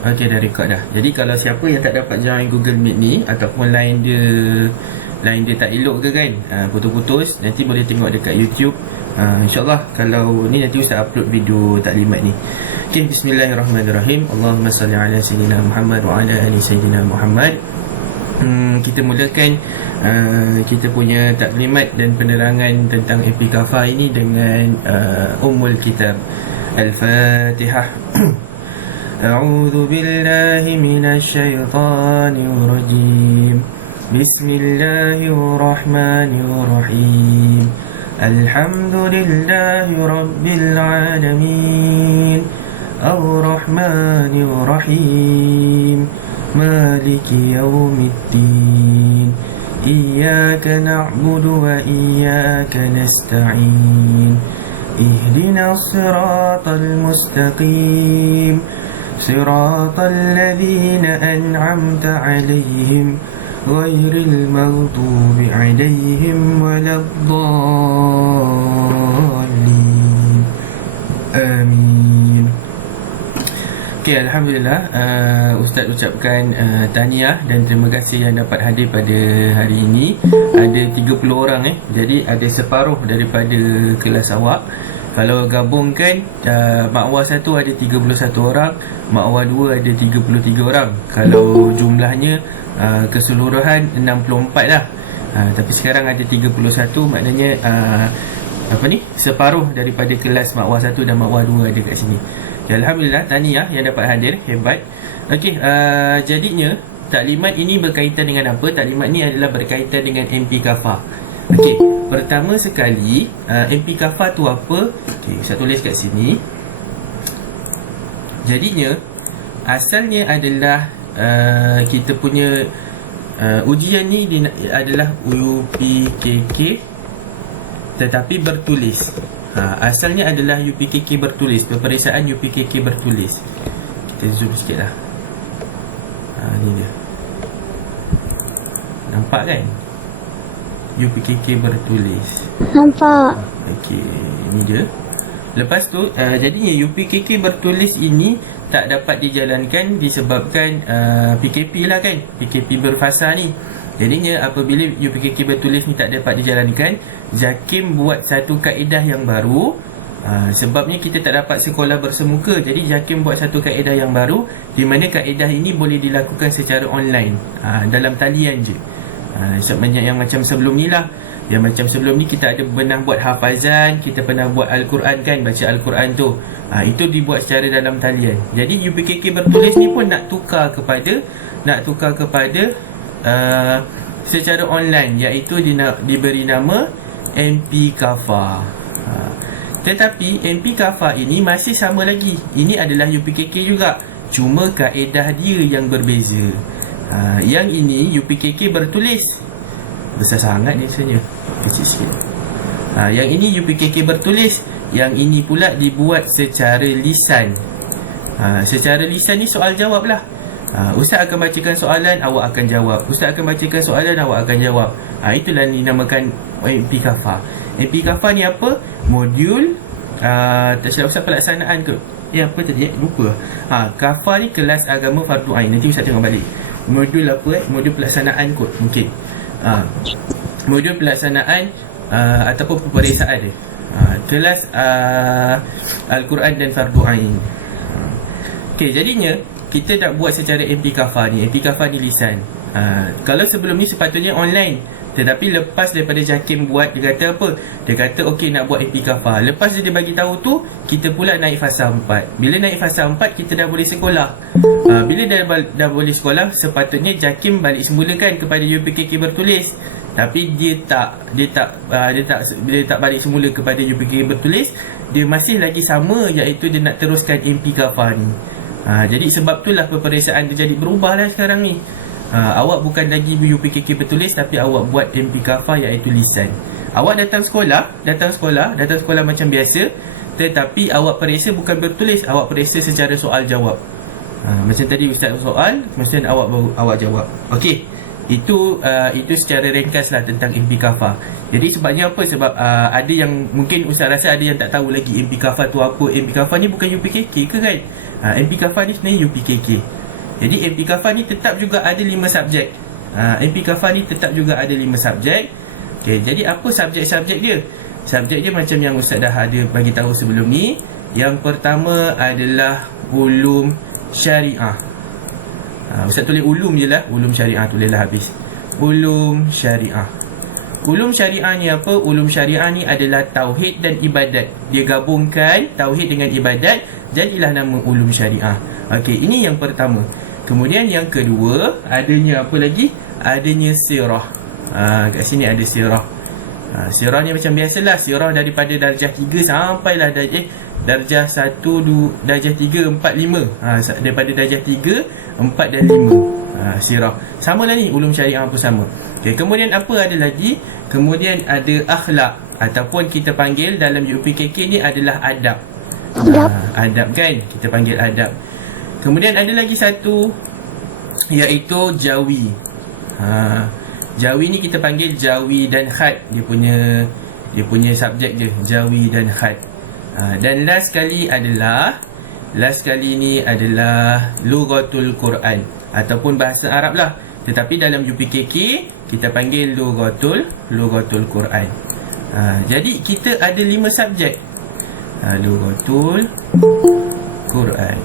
Okey, dah record dah. Jadi kalau siapa yang tak dapat join Google Meet ni ataupun line dia tak elok ke kan, putus-putus, nanti boleh tengok dekat YouTube. InsyaAllah kalau ni nanti Ustaz upload video taklimat ni. Okey, bismillahirrahmanirrahim. Allahumma salli ala sayyidina Muhammad wa ala ali sayyidina Muhammad. Kita mulakan kita punya taklimat dan penerangan tentang i'tikaf ini dengan Ummul Kitab. Al-Fatihah. A'udzu billahi minasy syaithanir rajim. Bismillahirrahmanirrahim. Alhamdulillahi rabbil alamin. Ar-Rahmanir Rahim. Maliki yaumiddin. Iyyaka na'budu wa iyyaka nasta'in. Ihdinas siratal mustaqim. Siratal ladzina an'amta 'alaihim ghairil maghdubi 'alaihim waladdallin. Amin. Okey, Alhamdulillah, Ustaz ucapkan tahniah dan terima kasih yang dapat hadir pada hari ini. Ada 30 orang jadi ada separuh daripada kelas awak. Kalau gabungkan, Makwah 1 ada 31 orang, Makwah 2 ada 33 orang. Kalau jumlahnya keseluruhan 64 lah. Tapi sekarang ada 31, maknanya separuh daripada kelas Makwah 1 dan Makwah 2 ada kat sini. Okay, Alhamdulillah, tahniah yang dapat hadir, hebat. Okey, jadinya taklimat ini berkaitan dengan apa? Taklimat ini adalah berkaitan dengan i'tikaf. Okey, pertama sekali, i'tikaf tu apa? Okey, saya tulis kat sini. Jadinya asalnya adalah kita punya ujian ni adalah UPKK tetapi bertulis. Asalnya adalah UPKK bertulis, peperiksaan UPKK bertulis. Kita zoom sikit lah. Ni dia. Nampak kan? UPKK bertulis. Nampak. Okey, ni dia. Lepas tu, jadinya UPKK bertulis ini tak dapat dijalankan disebabkan PKP lah kan, PKP berfasa ni. Jadinya apabila UPKK bertulis ni tak dapat dijalankan, JAKIM buat satu kaedah yang baru. Sebabnya kita tak dapat sekolah bersemuka, jadi JAKIM buat satu kaedah yang baru di mana kaedah ini boleh dilakukan secara online, dalam talian je. Yang macam sebelum ni lah. Yang macam sebelum ni kita ada pernah buat hafazan, kita pernah buat Al-Quran kan, baca Al-Quran tu. Itu dibuat secara dalam talian. Jadi UPKK bertulis ni pun nak tukar kepada secara online, iaitu diberi nama i'tikaf. Tetapi i'tikaf ini masih sama lagi. Ini adalah UPKK juga, cuma kaedah dia yang berbeza. Yang ini UPKK bertulis. Besar sangat ni sebenarnya, kecil sikit. Yang ini UPKK bertulis, yang ini pula dibuat secara lisan. Secara lisan ni soal jawab lah. Ustaz akan bacakan soalan, awak akan jawab. Ustaz akan bacakan soalan, awak akan jawab. Itulah dinamakan i'tikaf. I'tikaf ni apa? Modul tak silap Ustaz, pelaksanaan ke? Apa tadi? Lupa. Kafa ni kelas agama fardu ain. Nanti Ustaz tengok balik. Modul apa? Modul pelaksanaan kot mungkin. Modul pelaksanaan ataupun peperiksaan dia. Kelas Al-Quran dan fardu ain. Okey, jadinya kita nak buat secara i'tikaf ni. I'tikaf ni lisan. Kalau sebelum ni sepatutnya online, tetapi lepas daripada JAKIM buat, dia kata apa? Dia kata okey nak buat i'tikaf. Lepas dia bagi tahu tu, kita pula naik fasa 4. Bila naik fasa 4, kita dah boleh sekolah. Bila dah boleh sekolah, sepatutnya JAKIM balik semula kan kepada UPKK bertulis. Tapi dia tak bila tak balik semula kepada UPKK bertulis, dia masih lagi sama, iaitu dia nak teruskan i'tikaf ni. Jadi sebab itulah peperiksaan dia jadi berubah lah sekarang ni. Awak bukan lagi UPKK bertulis, tapi awak buat i'tikaf iaitu lisan. Awak datang sekolah macam biasa, tetapi awak periksa bukan bertulis, awak periksa secara soal jawab. Macam tadi Ustaz soal, kemudian awak jawab. Okey, Itu secara ringkas lah tentang MP Kafa. Jadi sebabnya apa? Sebab ada yang mungkin Ustaz rasa ada yang tak tahu lagi MP Kafa tu apa. MP Kafa ni bukan UPKK ke kan? MP Kafa ni sebenarnya UPKK. Jadi MP Kafa ni tetap juga ada 5 subjek. MP Kafa ni tetap juga ada 5 subjek. Okay, jadi apa subjek-subjek dia? Subjek dia macam yang Ustaz dah ada bagi tahu sebelum ni. Yang pertama adalah ulum syariah. Ustaz tulis ulum je lah. Ulum syariah tulislah habis. Ulum syariah. Ulum syariah ni apa? Ulum syariah ni adalah tauhid dan ibadat. Dia gabungkan tauhid dengan ibadat, jadilah nama ulum syariah. Okey, ini yang pertama. Kemudian yang kedua, adanya apa lagi? Adanya sirah. Kat sini ada sirah. Sirah ni macam biasalah, sirah daripada darjah 3 sampailah darjah 1, 2, darjah 3, 4, 5. Daripada darjah 3, 4 dan 5. Sirah. Sama lah ni, ulum syariah pun sama. Okay, kemudian apa ada lagi? Kemudian ada akhlak, ataupun kita panggil dalam UPKK ni adalah adab. Adab kan? Kita panggil adab. Kemudian ada lagi satu, iaitu jawi. Jawi ni kita panggil jawi dan khat. Dia punya subjek dia, jawi dan khat. Dan last kali ni adalah lughatul Quran, ataupun bahasa Arab lah. Tetapi dalam UPKK kita panggil lughatul Quran. Jadi kita ada 5 subjek. Lughatul Quran.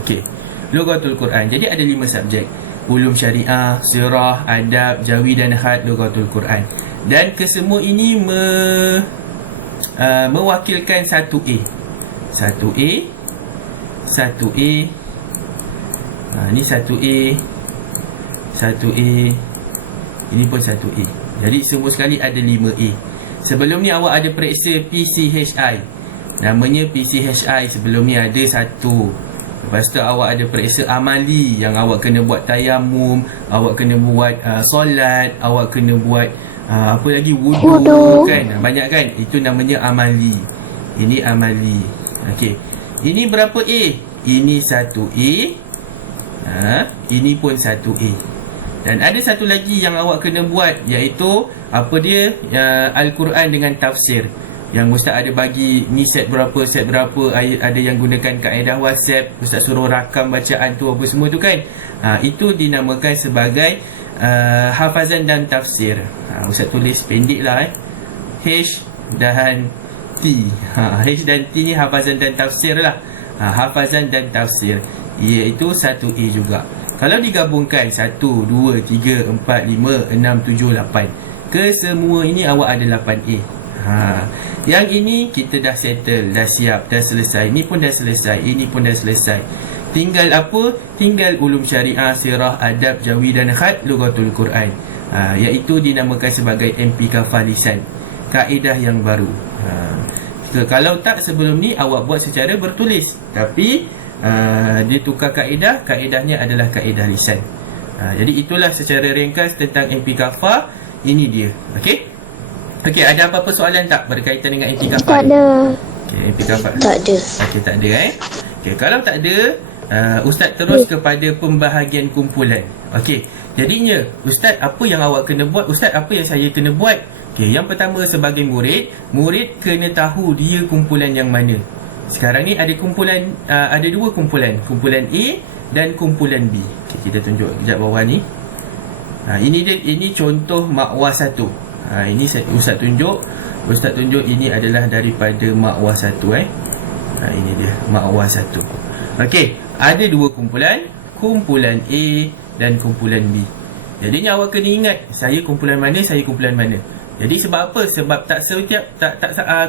Okey, lughatul Quran. Jadi ada 5 subjek. Ulum syariah, sirah, adab, jawi dan khat, lughatul Quran. Dan kesemua ini mewakilkan 1A. 1A. Ni 1A. 1A. Ini pun 1A. Jadi semua sekali ada 5A. Sebelum ni awak ada periksa PCHI. Namanya PCHI. Sebelum ni ada 1. Lepas tu awak ada periksa amali, yang awak kena buat tayamum, awak kena buat solat, awak kena buat apa lagi, wudu kan. Banyak kan? Itu namanya amali. Ini amali. Okey. Ini berapa A? Ini 1A. Ini pun 1A. Dan ada satu lagi yang awak kena buat, iaitu apa dia? Al-Quran dengan tafsir. Yang Ustaz ada bagi ni set berapa, ada yang gunakan kaedah WhatsApp. Ustaz suruh rakam bacaan tu apa semua tu kan. Itu dinamakan sebagai hafazan dan tafsir. Ustaz tulis pendek lah H dan T. H dan T ni hafazan dan tafsir lah. Hafazan dan tafsir, iaitu 1A juga. Kalau digabungkan 1, 2, 3, 4, 5, 6, 7, 8, kesemua ini awak ada 8A. Yang ini kita dah settle, dah siap, dah selesai. Ini pun dah selesai, ini pun dah selesai. Tinggal apa? Tinggal ulum syariah, sirah, adab, jawi dan khat, lughatul Quran. Iaitu dinamakan sebagai MP Kafa lisan, kaedah yang baru. Kalau tak sebelum ni awak buat secara bertulis, tapi dia tukar kaedahnya adalah kaedah lisan. Jadi itulah secara ringkas tentang MP Kafa. Ini dia. Okey? Okey, ada apa-apa soalan tak berkaitan dengan MP Kafa? Tak ada. Okey, MP Kafa. Tak ada. Okey, tak ada Okey, kalau tak ada, Ustaz terus kepada pembahagian kumpulan. Okey, jadinya Ustaz apa yang awak kena buat? Ustaz apa yang saya kena buat? Okey, yang pertama sebagai murid kena tahu dia kumpulan yang mana. Sekarang ni ada kumpulan, ada 2 kumpulan, kumpulan A dan kumpulan B. Okey, kita tunjuk kejap bawah ni. Ini contoh makwah 1. Ini Ustaz tunjuk ini adalah daripada makwah 1 ini dia makwah 1. Okey, ada 2 kumpulan, kumpulan A dan kumpulan B. Jadinya awak kena ingat, saya kumpulan mana. Jadi sebab apa? Sebab tak setiap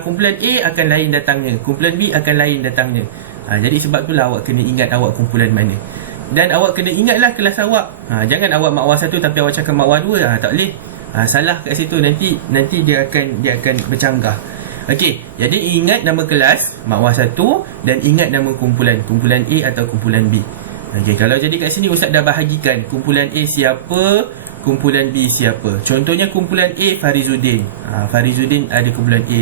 kumpulan A akan lain datangnya, kumpulan B akan lain datangnya. Jadi sebab itulah awak kena ingat awak kumpulan mana. Dan awak kena ingatlah kelas awak. Jangan awak makwah 1 tapi awak cakap makwah 2. Tak boleh. Salah kat situ, nanti dia akan bercanggah. Okey, jadi ingat nama kelas makwah 1 dan ingat nama kumpulan A atau kumpulan B. Okey, kalau jadi kat sini Ustaz dah bahagikan kumpulan A siapa, kumpulan B siapa. Contohnya kumpulan A Farizuddin. Farizuddin ada kumpulan A.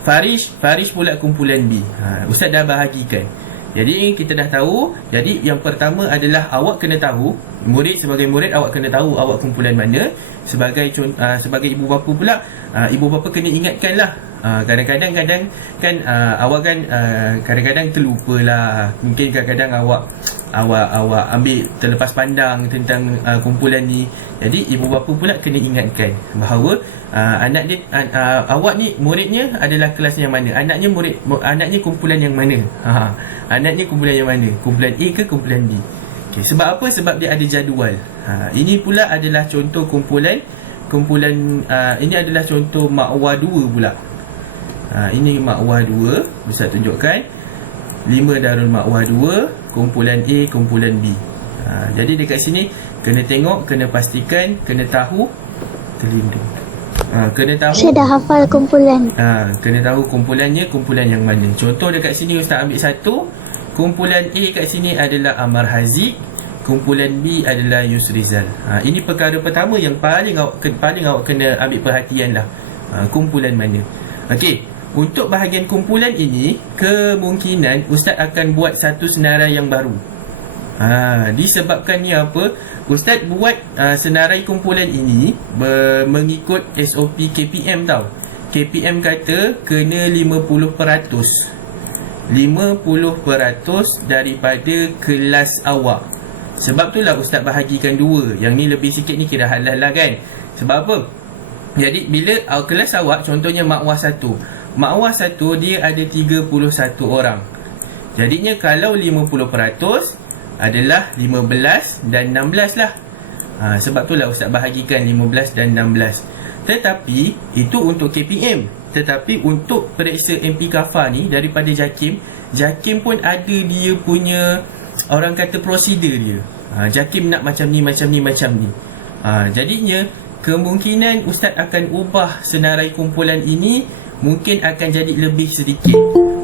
Farish pula kumpulan B. Ustaz dah bahagikan. Jadi kita dah tahu. Jadi yang pertama adalah awak kena tahu, murid sebagai murid awak kena tahu awak kumpulan mana. Sebagai ibu bapa pula, ibu bapa kena ingatkanlah. Kadang-kadang kan awak kan kadang-kadang terlupalah. Mungkin kadang-kadang awak ambil terlepas pandang tentang kumpulan ni. Jadi ibu bapa pula kena ingatkan bahawa anak dia, awak ni muridnya adalah kelas yang mana, anaknya kumpulan yang mana. Anaknya kumpulan yang mana, kumpulan A ke kumpulan B. Okay, sebab apa? Sebab dia ada jadual. Ini pula adalah contoh kumpulan ini adalah contoh makwa 2 pula. Ini makwa 2, Ustaz tunjukkan 5 Darul Makwa 2, kumpulan A, kumpulan B. Jadi dekat sini kena tengok, kena pastikan, kena tahu, terlindung. Kena tahu. Saya dah hafal kumpulan. Kena tahu kumpulannya, kumpulan yang mana. Contoh dekat sini Ustaz ambil satu. Kumpulan A kat sini adalah Amar Haziq, kumpulan B adalah Yusrizal. Ini perkara pertama yang paling awak kena ambil perhatian lah. Kumpulan mana. Okey, untuk bahagian kumpulan ini, kemungkinan Ustaz akan buat satu senarai yang baru. Disebabkannya apa? Ustaz buat senarai kumpulan ini mengikut SOP KPM tau. KPM kata kena 50% daripada kelas awak. Sebab itulah Ustaz bahagikan dua. Yang ni lebih sikit ni kira halal lah kan. Sebab apa? Jadi bila kelas awak, contohnya Makwa 1, Makwa 1 dia ada 31 orang. Jadinya kalau 50% adalah 15 dan 16 lah. Sebab itulah Ustaz bahagikan 15 dan 16. Tetapi itu untuk KPM. Tetapi untuk periksa MP Kafar ni daripada JAKIM pun ada dia punya, orang kata, prosedur dia. JAKIM nak macam ni, macam ni, macam ni. Jadinya kemungkinan Ustaz akan ubah senarai kumpulan ini, mungkin akan jadi lebih sedikit.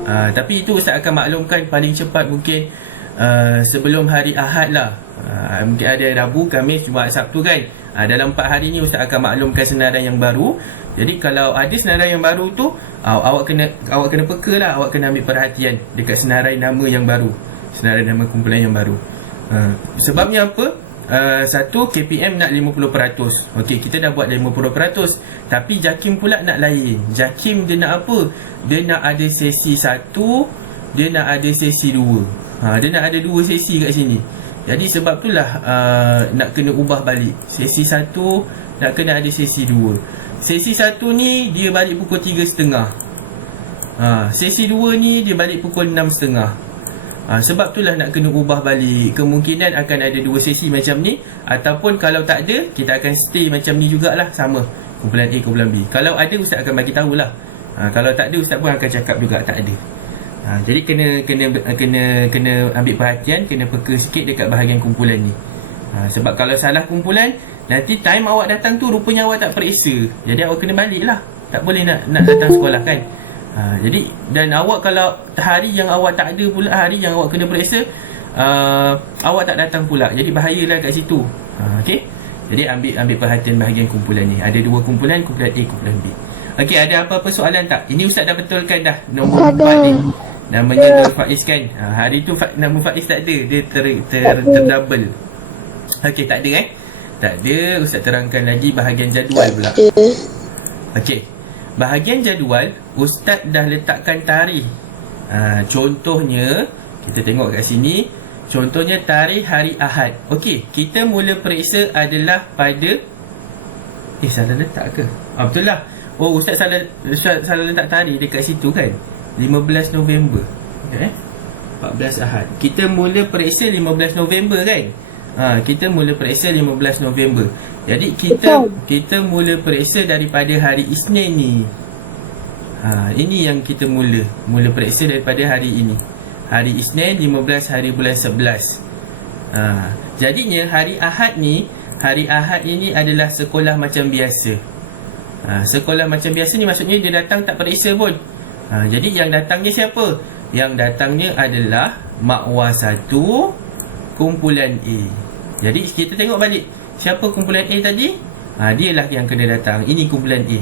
Tapi itu Ustaz akan maklumkan paling cepat mungkin sebelum hari Ahad lah. Mungkin ada Rabu, Khamis, Jumaat, Sabtu kan. Dalam 4 hari ni Ustaz akan maklumkan senarai yang baru. Jadi kalau ada senarai yang baru tu, awak kena peka lah. Awak kena ambil perhatian dekat senarai nama yang baru, senarai nama kumpulan yang baru. Sebabnya apa? Satu, KPM nak 50%. Okey, kita dah buat 50%. Tapi JAKIM pula nak lain. JAKIM dia nak apa? Dia nak ada sesi 1, dia nak ada sesi 2. Dia nak ada 2 sesi kat sini. Jadi sebab itulah nak kena ubah balik. Sesi 1 nak kena ada sesi 2. Sesi 1 ni dia balik pukul 3.30. Sesi 2 ni dia balik pukul 6.30. Sebab itulah nak kena ubah balik. Kemungkinan akan ada 2 sesi macam ni. Ataupun kalau tak ada, kita akan stay macam ni jugalah, sama. Kumpulan A, kumpulan B. Kalau ada, Ustaz akan bagi tahulah. Kalau tak ada, Ustaz pun akan cakap juga tak ada. Jadi kena ambil perhatian, kena peka sikit dekat bahagian kumpulan ni. Sebab kalau salah kumpulan, nanti time awak datang tu rupanya awak tak periksa. Jadi awak kena balik lah. Tak boleh nak datang sekolah kan. Jadi dan awak kalau hari yang awak tak ada pula, hari yang awak kena periksa, awak tak datang pula. Jadi bahayalah kat situ. Okey. Jadi ambil perhatian bahagian kumpulan ni. Ada 2 kumpulan, kumpulan A, kumpulan B. Okey, ada apa-apa soalan tak? Ini Ustaz dah betulkan dah nombor 4 ni. Namanya Nur Faiz kan. Hari tu nama Faiz tak ada. Dia terdouble. Okey, tak ada kan? Tak ada. Ustaz terangkan lagi bahagian jadual pula. Okey, bahagian jadual Ustaz dah letakkan tarikh. Contohnya kita tengok kat sini. Contohnya tarikh hari Ahad. Okey, kita mula periksa adalah pada salah letak ke? Betul lah. Oh, Ustaz salah letak tarikh dekat situ kan. 15 November. 14 Ahad. Kita mula periksa 15 November kan? Kita mula periksa 15 November. Jadi kita mula periksa daripada hari Isnin ni. Ini yang kita mula periksa daripada hari ini. Hari Isnin 15 hari bulan 11. Jadinya hari Ahad ni adalah sekolah macam biasa. Sekolah macam biasa ni maksudnya dia datang tak periksa pun. Jadi yang datangnya siapa? Yang datangnya adalah Makwa 1, kumpulan A. Jadi kita tengok balik, siapa kumpulan A tadi? Dialah yang kena datang. Ini kumpulan A.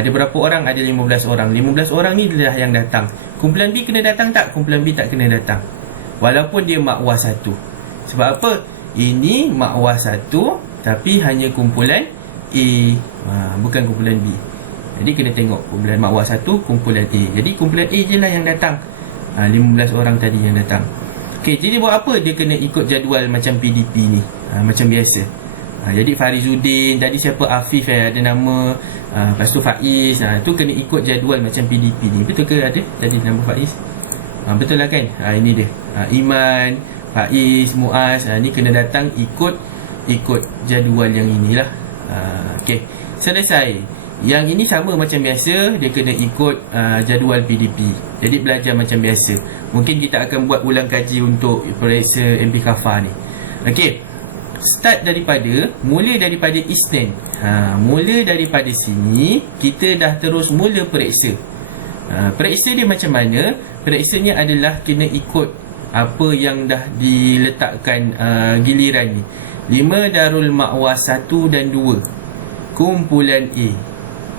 Ada berapa orang? Ada 15 orang. 15 orang ni adalah yang datang. Kumpulan B kena datang tak? Kumpulan B tak kena datang. walaupun dia makwah 1. Sebab apa? Ini makwah 1 tapi hanya kumpulan A, bukan kumpulan B. Jadi kena tengok kumpulan makwah 1, kumpulan A. Jadi kumpulan A je lah yang datang, 15 orang tadi yang datang. Okey, jadi buat apa dia kena ikut jadual macam PDP ni? Macam biasa. Jadi Farizuddin, tadi siapa, Afif ada nama, lepas tu Faiz, tu kena ikut jadual macam PDP ni. Betul ke ada tadi nama Faiz? Betul lah kan? Ini dia. Iman, Faiz, Muaz, ni kena datang ikut jadual yang inilah. Okey, selesai. Yang ini sama macam biasa, dia kena ikut jadual PDP. Jadi belajar macam biasa. Mungkin kita akan buat ulang kaji untuk periksa MP Kafar ni. Okey, start mula daripada Isnin. Mula daripada sini kita dah terus mula periksa. Periksa dia macam mana? Periksanya adalah kena ikut apa yang dah diletakkan giliran ni. 5 Darul Makwah 1 dan 2, kumpulan A.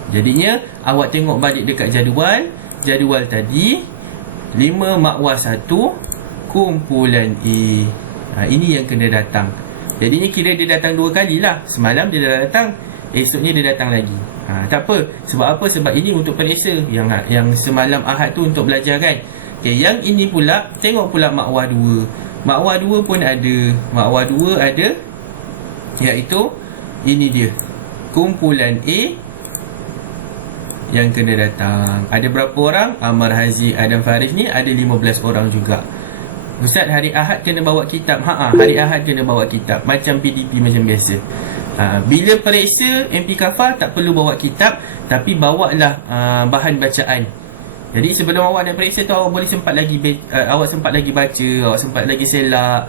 Jadinya awak tengok balik dekat jadual tadi, 5 makwah 1, kumpulan A. Ini yang kena datang. Jadinya kira dia datang 2 kali lah. Semalam dia dah datang, esoknya dia datang lagi. Tak apa. Sebab apa? Sebab ini untuk periksa. Yang semalam Ahad tu untuk belajar kan. Okay, yang ini pula, tengok pula makwah 2. Makwah 2 pun ada. Makwah 2 ada, iaitu ini dia, kumpulan A yang kena datang. Ada berapa orang? Amar, Haziq, Adam, Faris ni ada 15 orang juga. Ustaz, hari Ahad kena bawa kitab. Hari Ahad kena bawa kitab, macam PDP macam biasa. Bila periksa MP Kafar tak perlu bawa kitab, tapi bawalah bahan bacaan. Jadi sebelum awak nak periksa tu, awak boleh sempat lagi awak sempat lagi baca, awak sempat lagi selak.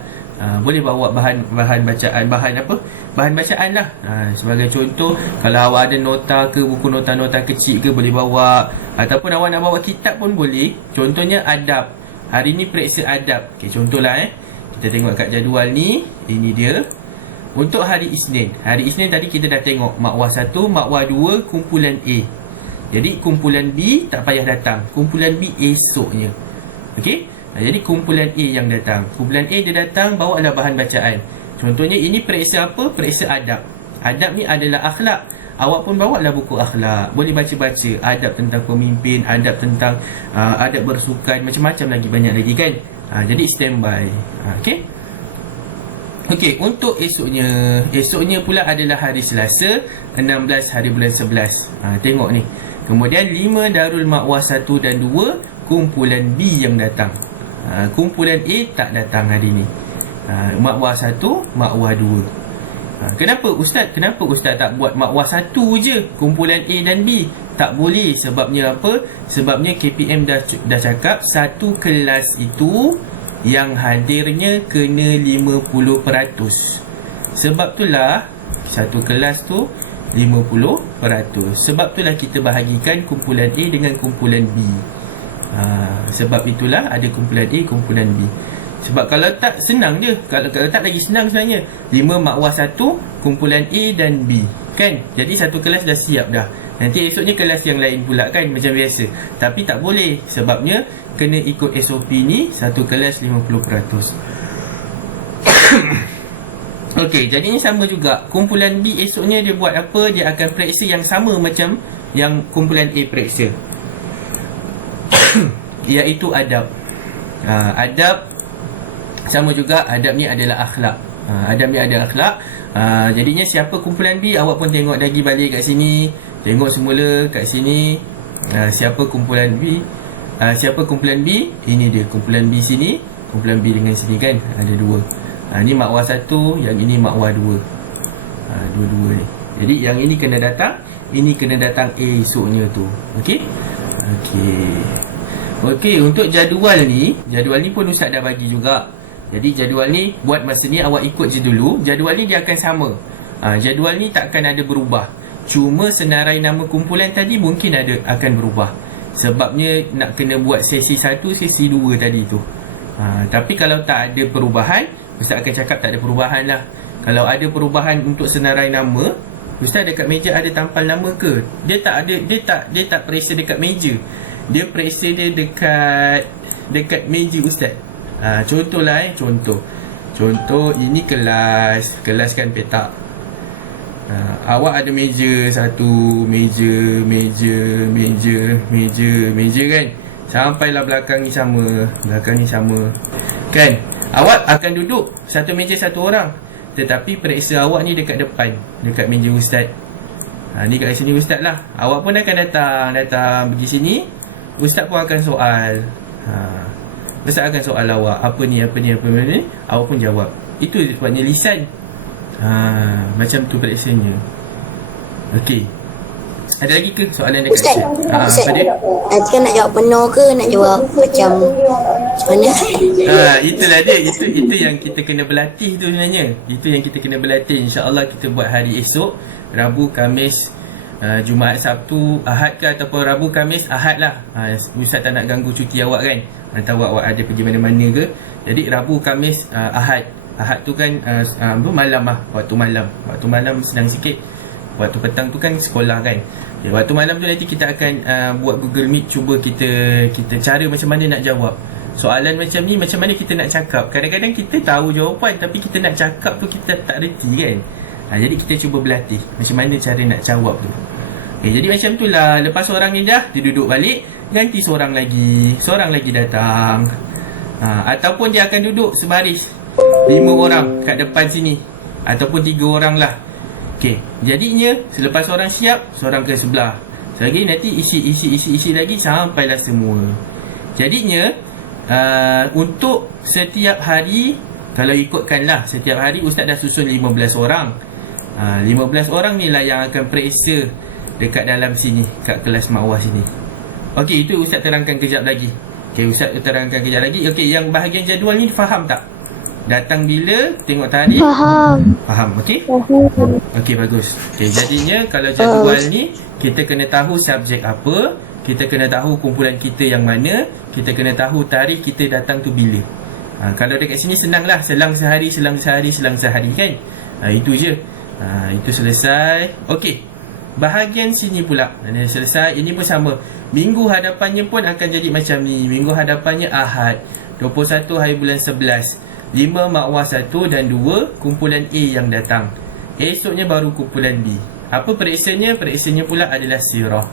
Boleh bawa bahan bacaan, bahan bacaan lah. Sebagai contoh, kalau awak ada nota ke, buku nota-nota kecil ke, boleh bawa. Ataupun awak nak bawa kitab pun boleh. Contohnya adab. Hari ni periksa adab. Okay, contohlah kita tengok kat jadual ni. Ini dia. Untuk hari Isnin tadi kita dah tengok makwah 1, makwah 2, kumpulan A. Jadi kumpulan B tak payah datang, kumpulan B esoknya. Okey, jadi kumpulan A yang datang. Kumpulan A dia datang, bawalah bahan bacaan. Contohnya ini periksa apa? Periksa adab. Adab ni adalah akhlak. Awak pun bawalah buku akhlak. Boleh baca-baca adab tentang pemimpin, adab tentang adab bersukan, macam-macam lagi, banyak lagi kan. Jadi standby. Okey. Okey, untuk esoknya pula adalah hari Selasa, 16 hari bulan 11. Tengok ni. Kemudian 5 Darul Makwah 1 dan 2, kumpulan B yang datang. Kumpulan A tak datang hari ni. Makwah 1, makwah 2. Kenapa Ustaz tak buat makwah 1 je, kumpulan A dan B? Tak boleh. Sebabnya apa? Sebabnya KPM dah cakap satu kelas itu yang hadirnya kena 50%. Sebab itulah satu kelas tu 50%. Sebab itulah kita bahagikan kumpulan A dengan kumpulan B. Sebab itulah ada kumpulan A, kumpulan B. Sebab kalau tak, senang je. Kalau tak, lagi senang sebenarnya. 5 makwah 1, kumpulan A dan B, kan? Jadi satu kelas dah siap dah. Nanti esoknya kelas yang lain pula kan, macam biasa. Tapi tak boleh. Sebabnya kena ikut SOP ni, satu kelas 50%. Okey, jadinya sama juga. Kumpulan B esoknya dia buat apa? Dia akan periksa yang sama macam yang kumpulan A periksa. Iaitu adab. Adab sama juga. Adab ni adalah akhlak. Adab ni ada akhlak. Jadinya siapa kumpulan B, awak pun tengok lagi balik kat sini. Tengok semula kat sini. Siapa kumpulan B? Siapa kumpulan B? Ini dia kumpulan B sini. Kumpulan B dengan sini kan, ada 2. Ni makwah 1, yang ini makwah 2. Dua-dua ni. Jadi yang ini kena datang, ini kena datang esoknya tu. Okey? Okey, untuk jadual ni pun Ustaz dah bagi juga. Jadi jadual ni buat masa ni awak ikut je dulu. Jadual ni dia akan sama. Jadual ni takkan ada berubah. Cuma senarai nama kumpulan tadi mungkin akan berubah. Sebabnya nak kena buat sesi 1, sesi 2 tadi tu. Tapi kalau tak ada perubahan, Ustaz akan cakap tak ada perubahan lah. Kalau ada perubahan untuk senarai nama, Ustaz dekat meja ada tampal nama ke? Dia tak periksa dekat meja. Dia periksa dia dekat meja Ustaz. Contohlah Contoh ini kelas kan petak. Awak ada meja satu, meja kan. Sampailah belakang ni sama kan. Awak akan duduk satu meja satu orang, tetapi periksa awak ni dekat depan, dekat meja ustaz. Ni kat sini ustaz lah. Awak pun akan datang pergi sini. Ustaz pun akan soal. Ustaz akan soal awak, apa ni, awak pun jawab. Itu sebabnya lisan. Macam tu periksanya. Okey. Ada lagi ke soalan dekat Ustaz? Ustaz? Nanti kan nak jawab penuh ke nak jawab macam mana? Itulah dia. Itu yang kita kena berlatih tu sebenarnya. Itu yang kita kena berlatih. InsyaAllah kita buat hari esok, Rabu, Khamis, Jumaat, Sabtu, Ahad ke, ataupun Rabu, Khamis, Ahad lah. Ustaz tak nak ganggu cuti awak kan. Tahu awak ada pergi mana-mana ke. Jadi Rabu, Khamis, Ahad. Ahad tu kan malam lah. Waktu malam senang sikit. Waktu petang tu kan sekolah kan. Waktu malam tu nanti kita akan buat Google Meet. Cuba kita cara macam mana nak jawab soalan macam ni. Macam mana kita nak cakap. Kadang-kadang kita tahu jawapan, tapi kita nak cakap tu kita tak reti kan. Jadi kita cuba berlatih macam mana cara nak jawab tu. Jadi macam tu lah. Lepas orang ni dah, dia duduk balik, nanti seorang lagi datang. Ataupun dia akan duduk sebaris 5 orang kat depan sini, ataupun 3 orang lah. Okey, jadinya selepas seorang siap, seorang ke sebelah. Selagi nanti isi lagi sampailah semua. Jadinya untuk setiap hari, kalau ikutkanlah setiap hari ustaz dah susun 15 orang. 15 orang ni lah yang akan periksa dekat dalam sini, kat kelas makwah sini. Okey, itu ustaz terangkan kejap lagi. Okey, yang bahagian jadual ni faham tak? Datang bila, tengok tarikh. Faham, okey? Okey, bagus. Okey, jadinya kalau jadual ni, kita kena tahu subjek apa, kita kena tahu kumpulan kita yang mana, kita kena tahu tarikh kita datang tu bila. Kalau dekat sini senang lah, selang sehari kan. Itu je. Itu selesai. Okey, bahagian sini pula dah selesai. Ini pun sama. Minggu hadapannya pun akan jadi macam ni. Minggu hadapannya Ahad, 21 hari bulan 11. 5 makwah 1 dan 2 kumpulan A yang datang. Esoknya baru kumpulan B. Apa periksanya? Periksanya pula adalah sirah.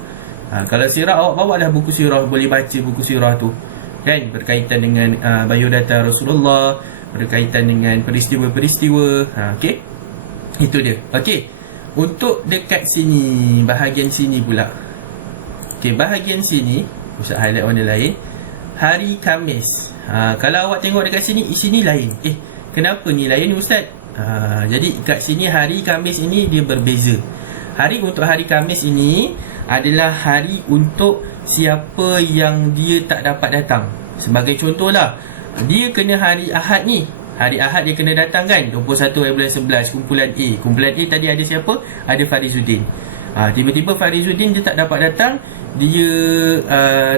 Kalau sirah, awak bawa dah buku sirah, boleh baca buku sirah tu kan, berkaitan dengan biodata Rasulullah, berkaitan dengan peristiwa-peristiwa. Okey, itu dia. Okey, untuk dekat sini, bahagian sini pula. Okey, bahagian sini Ustaz highlight warna lain. Hari Khamis. Kalau awak tengok dekat sini lain. Kenapa ni lain ustaz? Jadi kat sini hari Khamis ini dia berbeza. Untuk hari Khamis ini adalah hari untuk siapa yang dia tak dapat datang. Sebagai contohlah, dia kena hari Ahad ni. Hari Ahad dia kena datang kan, 21 hari bulan 11, kumpulan A. Kumpulan A tadi ada siapa? Ada Farizuddin. Tiba-tiba Farizuddin dia tak dapat datang. Dia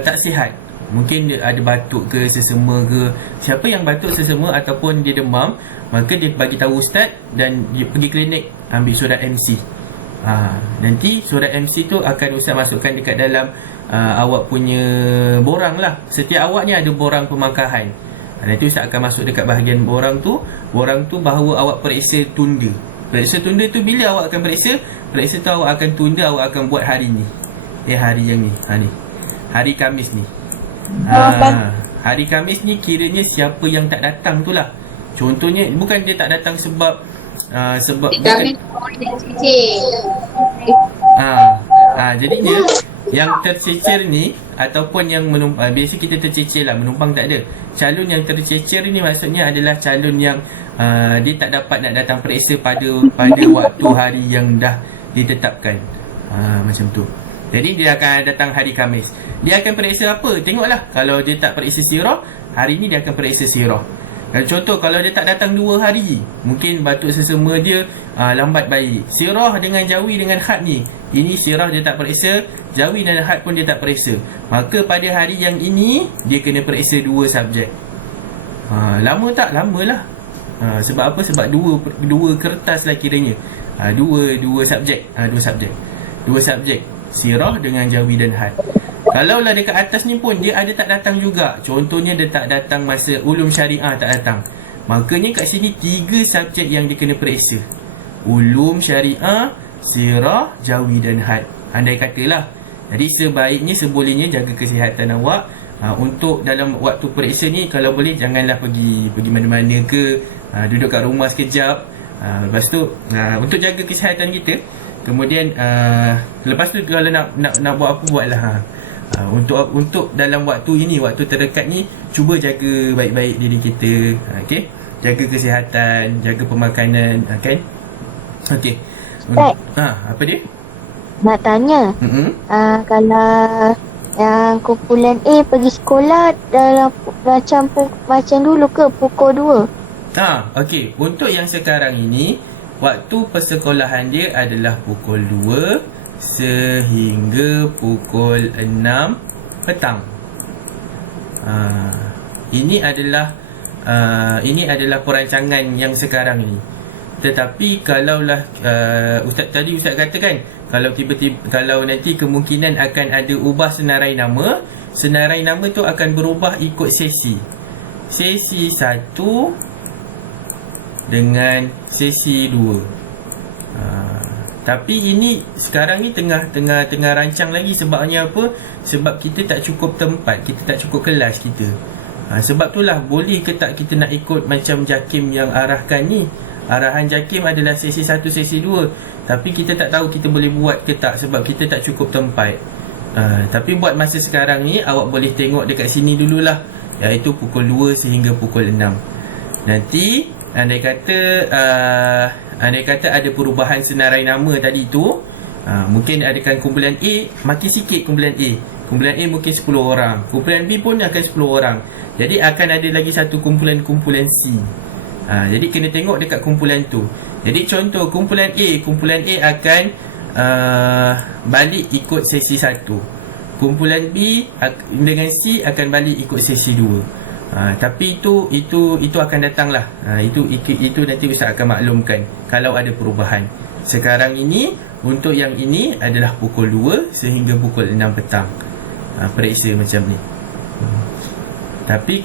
tak sihat. Mungkin dia ada batuk ke, sesema ke. Siapa yang batuk, sesema ataupun dia demam, maka dia bagi tahu ustaz dan dia pergi klinik, ambil surat MC. Nanti surat MC tu akan ustaz masukkan dekat dalam awak punya borang lah. Setiap awak ni ada borang pemangkahan. Nanti ustaz akan masuk dekat bahagian borang tu. Borang tu bahawa awak periksa tunda. Periksa tunda tu bila awak akan periksa? Periksa tu awak akan tunda, awak akan buat hari ni. Hari yang ni. Hari Khamis ni. Hari Khamis ni kiranya siapa yang tak datang tu lah. Contohnya bukan dia tak datang sebab jadinya yang tercecer ni ataupun yang menumpang, biasa kita tercecer lah, menumpang tak ada. Calon yang tercecer ni maksudnya adalah calon yang dia tak dapat nak datang periksa pada waktu hari yang dah ditetapkan. Macam tu. Jadi dia akan datang hari Khamis. Dia akan periksa apa? Tengoklah. Kalau dia tak periksa sirah, hari ni dia akan periksa sirah. Contoh, kalau dia tak datang 2 hari, mungkin batuk sesama dia lambat baik. Sirah dengan jawi dengan khat ni, ini sirah dia tak periksa, jawi dan khat pun dia tak periksa. Maka pada hari yang ini, dia kena periksa 2 subjek. Lama tak? Lamalah. Sebab apa? Sebab dua kertas lah kiranya. Dua subjek. Dua subjek. Sirah dengan jawi dan had. Kalau lah dekat atas ni pun dia ada tak datang juga. Contohnya dia tak datang masa ulum syariah, tak datang. Makanya kat sini 3 subjek yang dia kena periksa. Ulum syariah, sirah, jawi dan had. Andai katalah. Jadi sebaiknya, sebolehnya jaga kesihatan awak. Untuk dalam waktu periksa ni, kalau boleh janganlah pergi mana-mana ke, duduk kat rumah sekejap. Lepas tu untuk jaga kesihatan kita. Kemudian lepas tu kalau nak buat apa, buatlah. Untuk dalam waktu ini, waktu terdekat ni, cuba jaga baik-baik diri kita. Okey, jaga kesihatan, jaga pemakanan, kan? Okey. Apa dia? Nak tanya, kalau yang kumpulan A pergi sekolah dalam macam dulu ke pukul 2? Okey. Untuk yang sekarang ini, waktu persekolahan dia adalah pukul 2 sehingga pukul 6 petang. Ini adalah perancangan yang sekarang ini. Tetapi kalaulah Ustaz katakan, kalau tiba-tiba, kalau nanti kemungkinan akan ada ubah senarai nama tu akan berubah ikut sesi. Sesi 1 dengan sesi 2. Tapi ini sekarang ni tengah rancang lagi. Sebabnya apa? Sebab kita tak cukup tempat, kita tak cukup kelas kita. Sebab itulah, boleh ke tak kita nak ikut macam JAKIM yang arahkan ni. Arahan JAKIM adalah sesi 1, sesi 2. Tapi kita tak tahu kita boleh buat ke tak, sebab kita tak cukup tempat. Tapi buat masa sekarang ni, awak boleh tengok dekat sini dululah, iaitu pukul 2 sehingga pukul 6. Nanti andai kata ada perubahan senarai nama tadi tu, mungkin adakan kumpulan A makin sikit. Kumpulan A mungkin 10 orang, kumpulan B pun akan 10 orang. Jadi akan ada lagi satu kumpulan C. Jadi kena tengok dekat kumpulan tu. Jadi contoh kumpulan A akan balik ikut sesi 1. Kumpulan B dengan C akan balik ikut sesi 2. Tapi itu akan datanglah. Itu nanti Ustaz akan maklumkan kalau ada perubahan. Sekarang ini, untuk yang ini adalah pukul 2 sehingga pukul 6 petang. Periksa macam ni. Tapi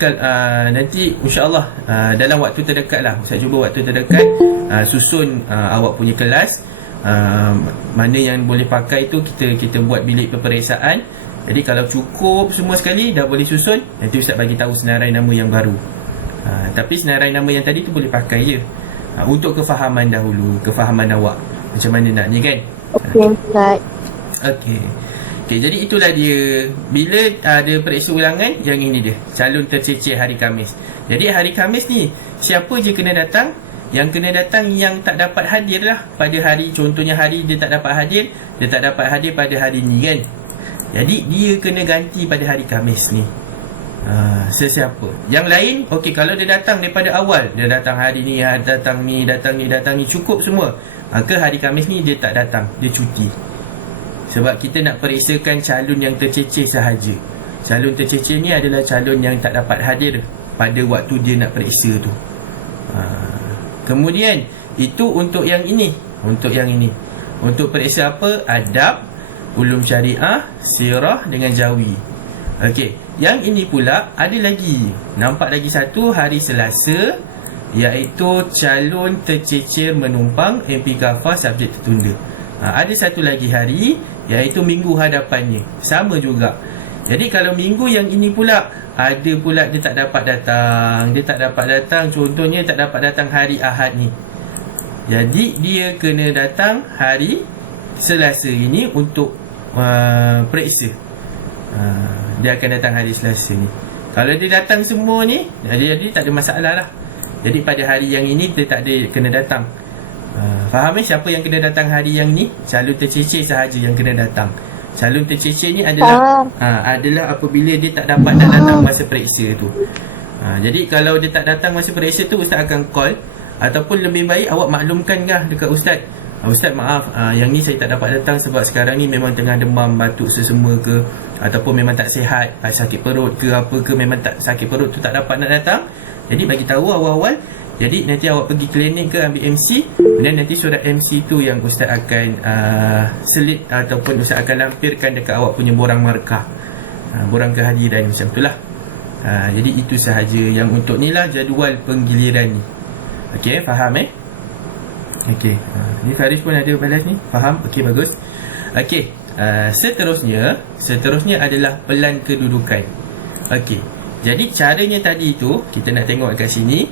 nanti insya-Allah dalam waktu terdekat lah, Ustaz cuba waktu terdekat susun awak punya kelas. Mana yang boleh pakai tu kita buat bilik peperiksaan. Jadi kalau cukup semua sekali, dah boleh susun, nanti Ustaz bagi tahu senarai nama yang baru. Tapi senarai nama yang tadi tu boleh pakai je. Untuk kefahaman dahulu, kefahaman awak macam mana nak ni, kan? Okey, Ustaz. Okey, jadi itulah dia. Bila ada periksa ulangan, yang ini dia, calon terceceh hari Khamis. Jadi hari Khamis ni, siapa je kena datang? Yang kena datang yang tak dapat hadir lah pada hari, contohnya hari dia tak dapat hadir pada hari ni, kan? Jadi dia kena ganti pada hari Khamis ni. Sesiapa. Yang lain, okey, kalau dia datang daripada awal, dia datang hari ni, datang ni, cukup semua, maka hari Khamis ni dia tak datang, dia cuti. Sebab kita nak periksakan calon yang terceceh sahaja. Calon terceceh ni adalah calon yang tak dapat hadir pada waktu dia nak periksa tu. Kemudian itu untuk yang ini. Untuk periksa apa? Adab, ulum syariah, sirah dengan jawi. Okey, yang ini pula ada lagi. Nampak lagi satu, hari Selasa, iaitu calon tercecer menumpang MP Kafah subjek tertunda. Ada satu lagi hari, iaitu minggu hadapannya. Sama juga. Jadi kalau minggu yang ini pula, ada pula dia tak dapat datang. Contohnya tak dapat datang hari Ahad ni. Jadi dia kena datang hari Selasa ini untuk periksa. Dia akan datang hari Selasa ni. Kalau dia datang semua ni, jadi tak ada masalah lah. Jadi pada hari yang ini dia tak ada kena datang. Faham siapa yang kena datang hari yang ni? Calon terceceh sahaja yang kena datang. Calon terceceh ni adalah apabila dia tak dapat datang masa periksa tu. Jadi kalau dia tak datang masa periksa tu, Ustaz akan call. Ataupun lebih baik awak maklumkan dekat Ustaz. Ustaz maaf, yang ni saya tak dapat datang sebab sekarang ni memang tengah demam, batuk sesama ke, ataupun memang tak sihat, sakit perut ke apa ke, memang tak sakit perut tu tak dapat nak datang. Jadi bagi tahu awal-awal. Jadi nanti awak pergi klinik ke ambil MC, dan nanti surat MC tu yang Ustaz akan selit ataupun Ustaz akan lampirkan dekat awak punya borang markah. borang kehadiran macam tu lah. Jadi itu sahaja yang untuk ni lah jadual penggiliran ni. Okey, faham Okey, ni Faris pun ada balas ni. Faham? Okey, bagus. Okey, seterusnya adalah pelan kedudukan. Okey, jadi caranya tadi tu kita nak tengok kat sini.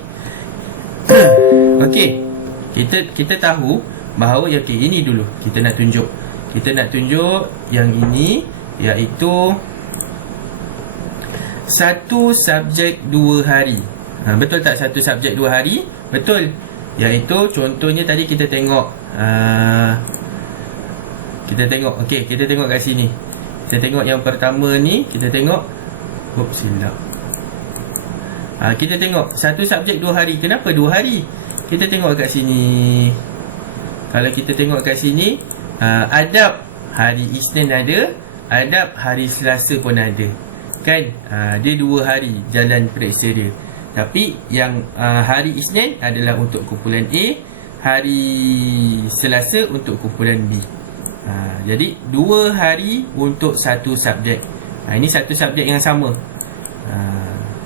Okey, kita tahu bahawa ini dulu kita nak tunjuk yang ini, iaitu satu subjek 2 hari. Betul tak satu subjek 2 hari? Betul. Iaitu contohnya tadi kita tengok okey, kita tengok kat sini. Kita tengok yang pertama ni, kita tengok silap. Kita tengok satu subjek 2 hari. Kenapa 2 hari? Kita tengok kat sini. Kalau kita tengok kat sini, adab hari Isnin ada, adab hari Selasa pun ada. Kan? Dia 2 hari jalan periksa dia. Tapi yang hari Isnin adalah untuk kumpulan A, hari Selasa untuk kumpulan B. Jadi 2 hari untuk satu subjek. Ini satu subjek yang sama.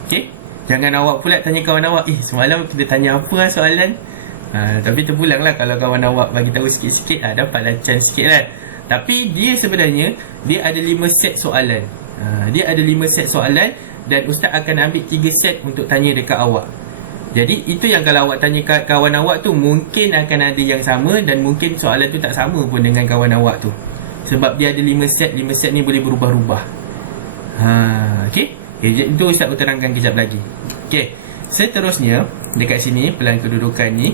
Okey. Jangan awak pula tanya kawan awak, semalam kita tanya apa soalan? Tapi terpulang lah kalau kawan awak bagi tahu sikit-sikit, dapatlah chance sikit lah. Tapi dia sebenarnya dia ada 5 set soalan. Dia ada 5 set soalan dan ustaz akan ambil 3 set untuk tanya dekat awak. Jadi itu yang kalau awak tanya kawan awak tu, mungkin akan ada yang sama dan mungkin soalan tu tak sama pun dengan kawan awak tu. Sebab dia ada 5 set, 5 set ni boleh berubah-ubah. Okey. Itu ustaz terangkan kejap lagi. Okey. Seterusnya dekat sini pelan kedudukan ni.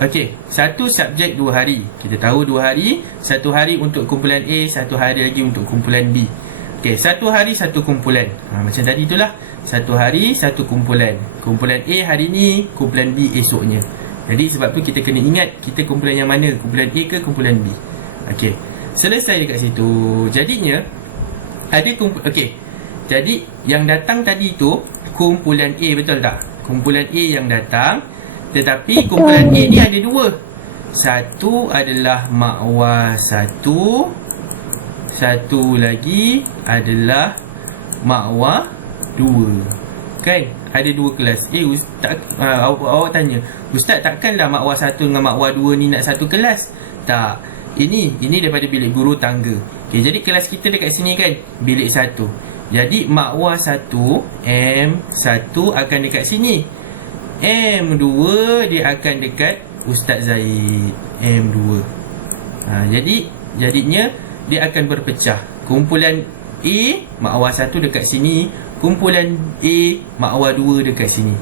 Okey, satu subjek 2 hari. Kita tahu 2 hari, 1 hari untuk kumpulan A, 1 hari lagi untuk kumpulan B. Okey, 1 hari 1 kumpulan. Macam tadi itulah. 1 hari 1 kumpulan. Kumpulan A hari ni, kumpulan B esoknya. Jadi sebab tu kita kena ingat kita kumpulan yang mana, kumpulan A ke kumpulan B. Okey. Selesai dekat situ. Jadinya ada okey. Jadi yang datang tadi tu kumpulan A, betul tak? Kumpulan A yang datang. Tetapi kumpulan A ni ada 2. Satu adalah makwa 1, satu lagi adalah makwa 2. Kan? Ada 2 kelas. Ustaz, awak tanya, ustaz takkanlah makwa 1 dengan makwa 2 ni nak satu kelas? Tak. Ini daripada bilik guru tangga. Okay, jadi kelas kita dekat sini kan, bilik 1. Jadi makwa 1 M1 akan dekat sini. M2 dia akan dekat Ustaz Zaid. M2. Jadinya dia akan berpecah. Kumpulan A makwa 1 dekat sini, kumpulan A makwa 2 dekat sini.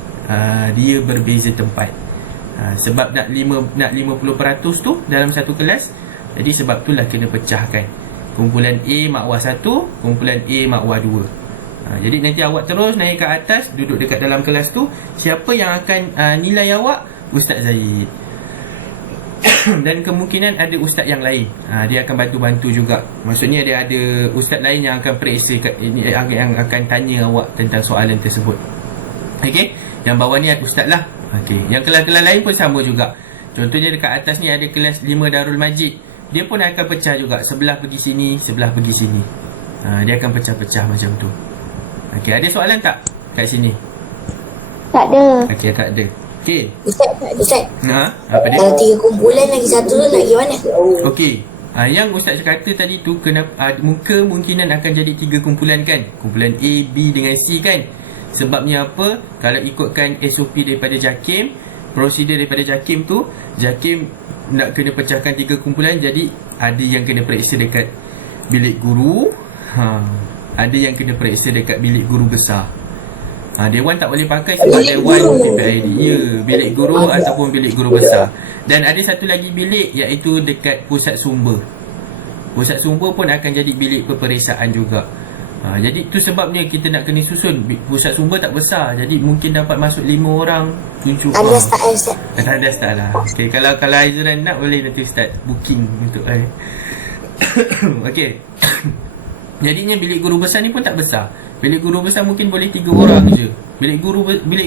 Dia berbeza tempat. Sebab nak 50% tu dalam satu kelas. Jadi sebab itulah kena pecahkan. Kumpulan A makwa 1, kumpulan A makwa 2. Jadi nanti awak terus naik ke atas, duduk dekat dalam kelas tu. Siapa yang akan nilai awak? Ustaz Zaid. Dan kemungkinan ada ustaz yang lain. Dia akan bantu-bantu juga. Maksudnya dia ada ustaz lain yang akan periksa yang akan tanya awak tentang soalan tersebut. Okey, yang bawah ni ustaz lah. Okey, yang kelas-kelas lain pun sama juga. Contohnya dekat atas ni ada kelas 5 Darul Majid. Dia pun akan pecah juga. Sebelah pergi sini, sebelah pergi sini. Dia akan pecah-pecah macam tu. Okey, ada soalan tak kat sini? Tak ada. Okey, tak ada. Okey. Ustaz. Apa dia? Kalau 3 kumpulan lagi 1 tu nak pergi mana? Okey. Yang ustaz kata tadi tu kemungkinan akan jadi 3 kumpulan kan? Kumpulan A, B dengan C kan? Sebabnya apa? Kalau ikutkan SOP daripada JAKIM, prosedur daripada JAKIM tu, JAKIM nak kena pecahkan 3 kumpulan. Jadi ada yang kena periksa dekat bilik guru, ada yang kena periksa dekat bilik guru besar. Dewan tak boleh pakai sebab Dewan PPID. Ya, bilik guru ataupun bilik guru besar. Dan ada satu lagi bilik iaitu dekat pusat sumber. Pusat sumber pun akan jadi bilik peperiksaan juga. Jadi tu sebabnya kita nak kena susun. Pusat sumber tak besar, jadi mungkin dapat masuk 5 orang, 7 orang. Ada start lah. Okay, kalau Aizran nak, boleh nanti start booking untuk Okey. Jadinya bilik guru besar ni pun tak besar. Bilik guru besar mungkin boleh 3 orang je. Bilik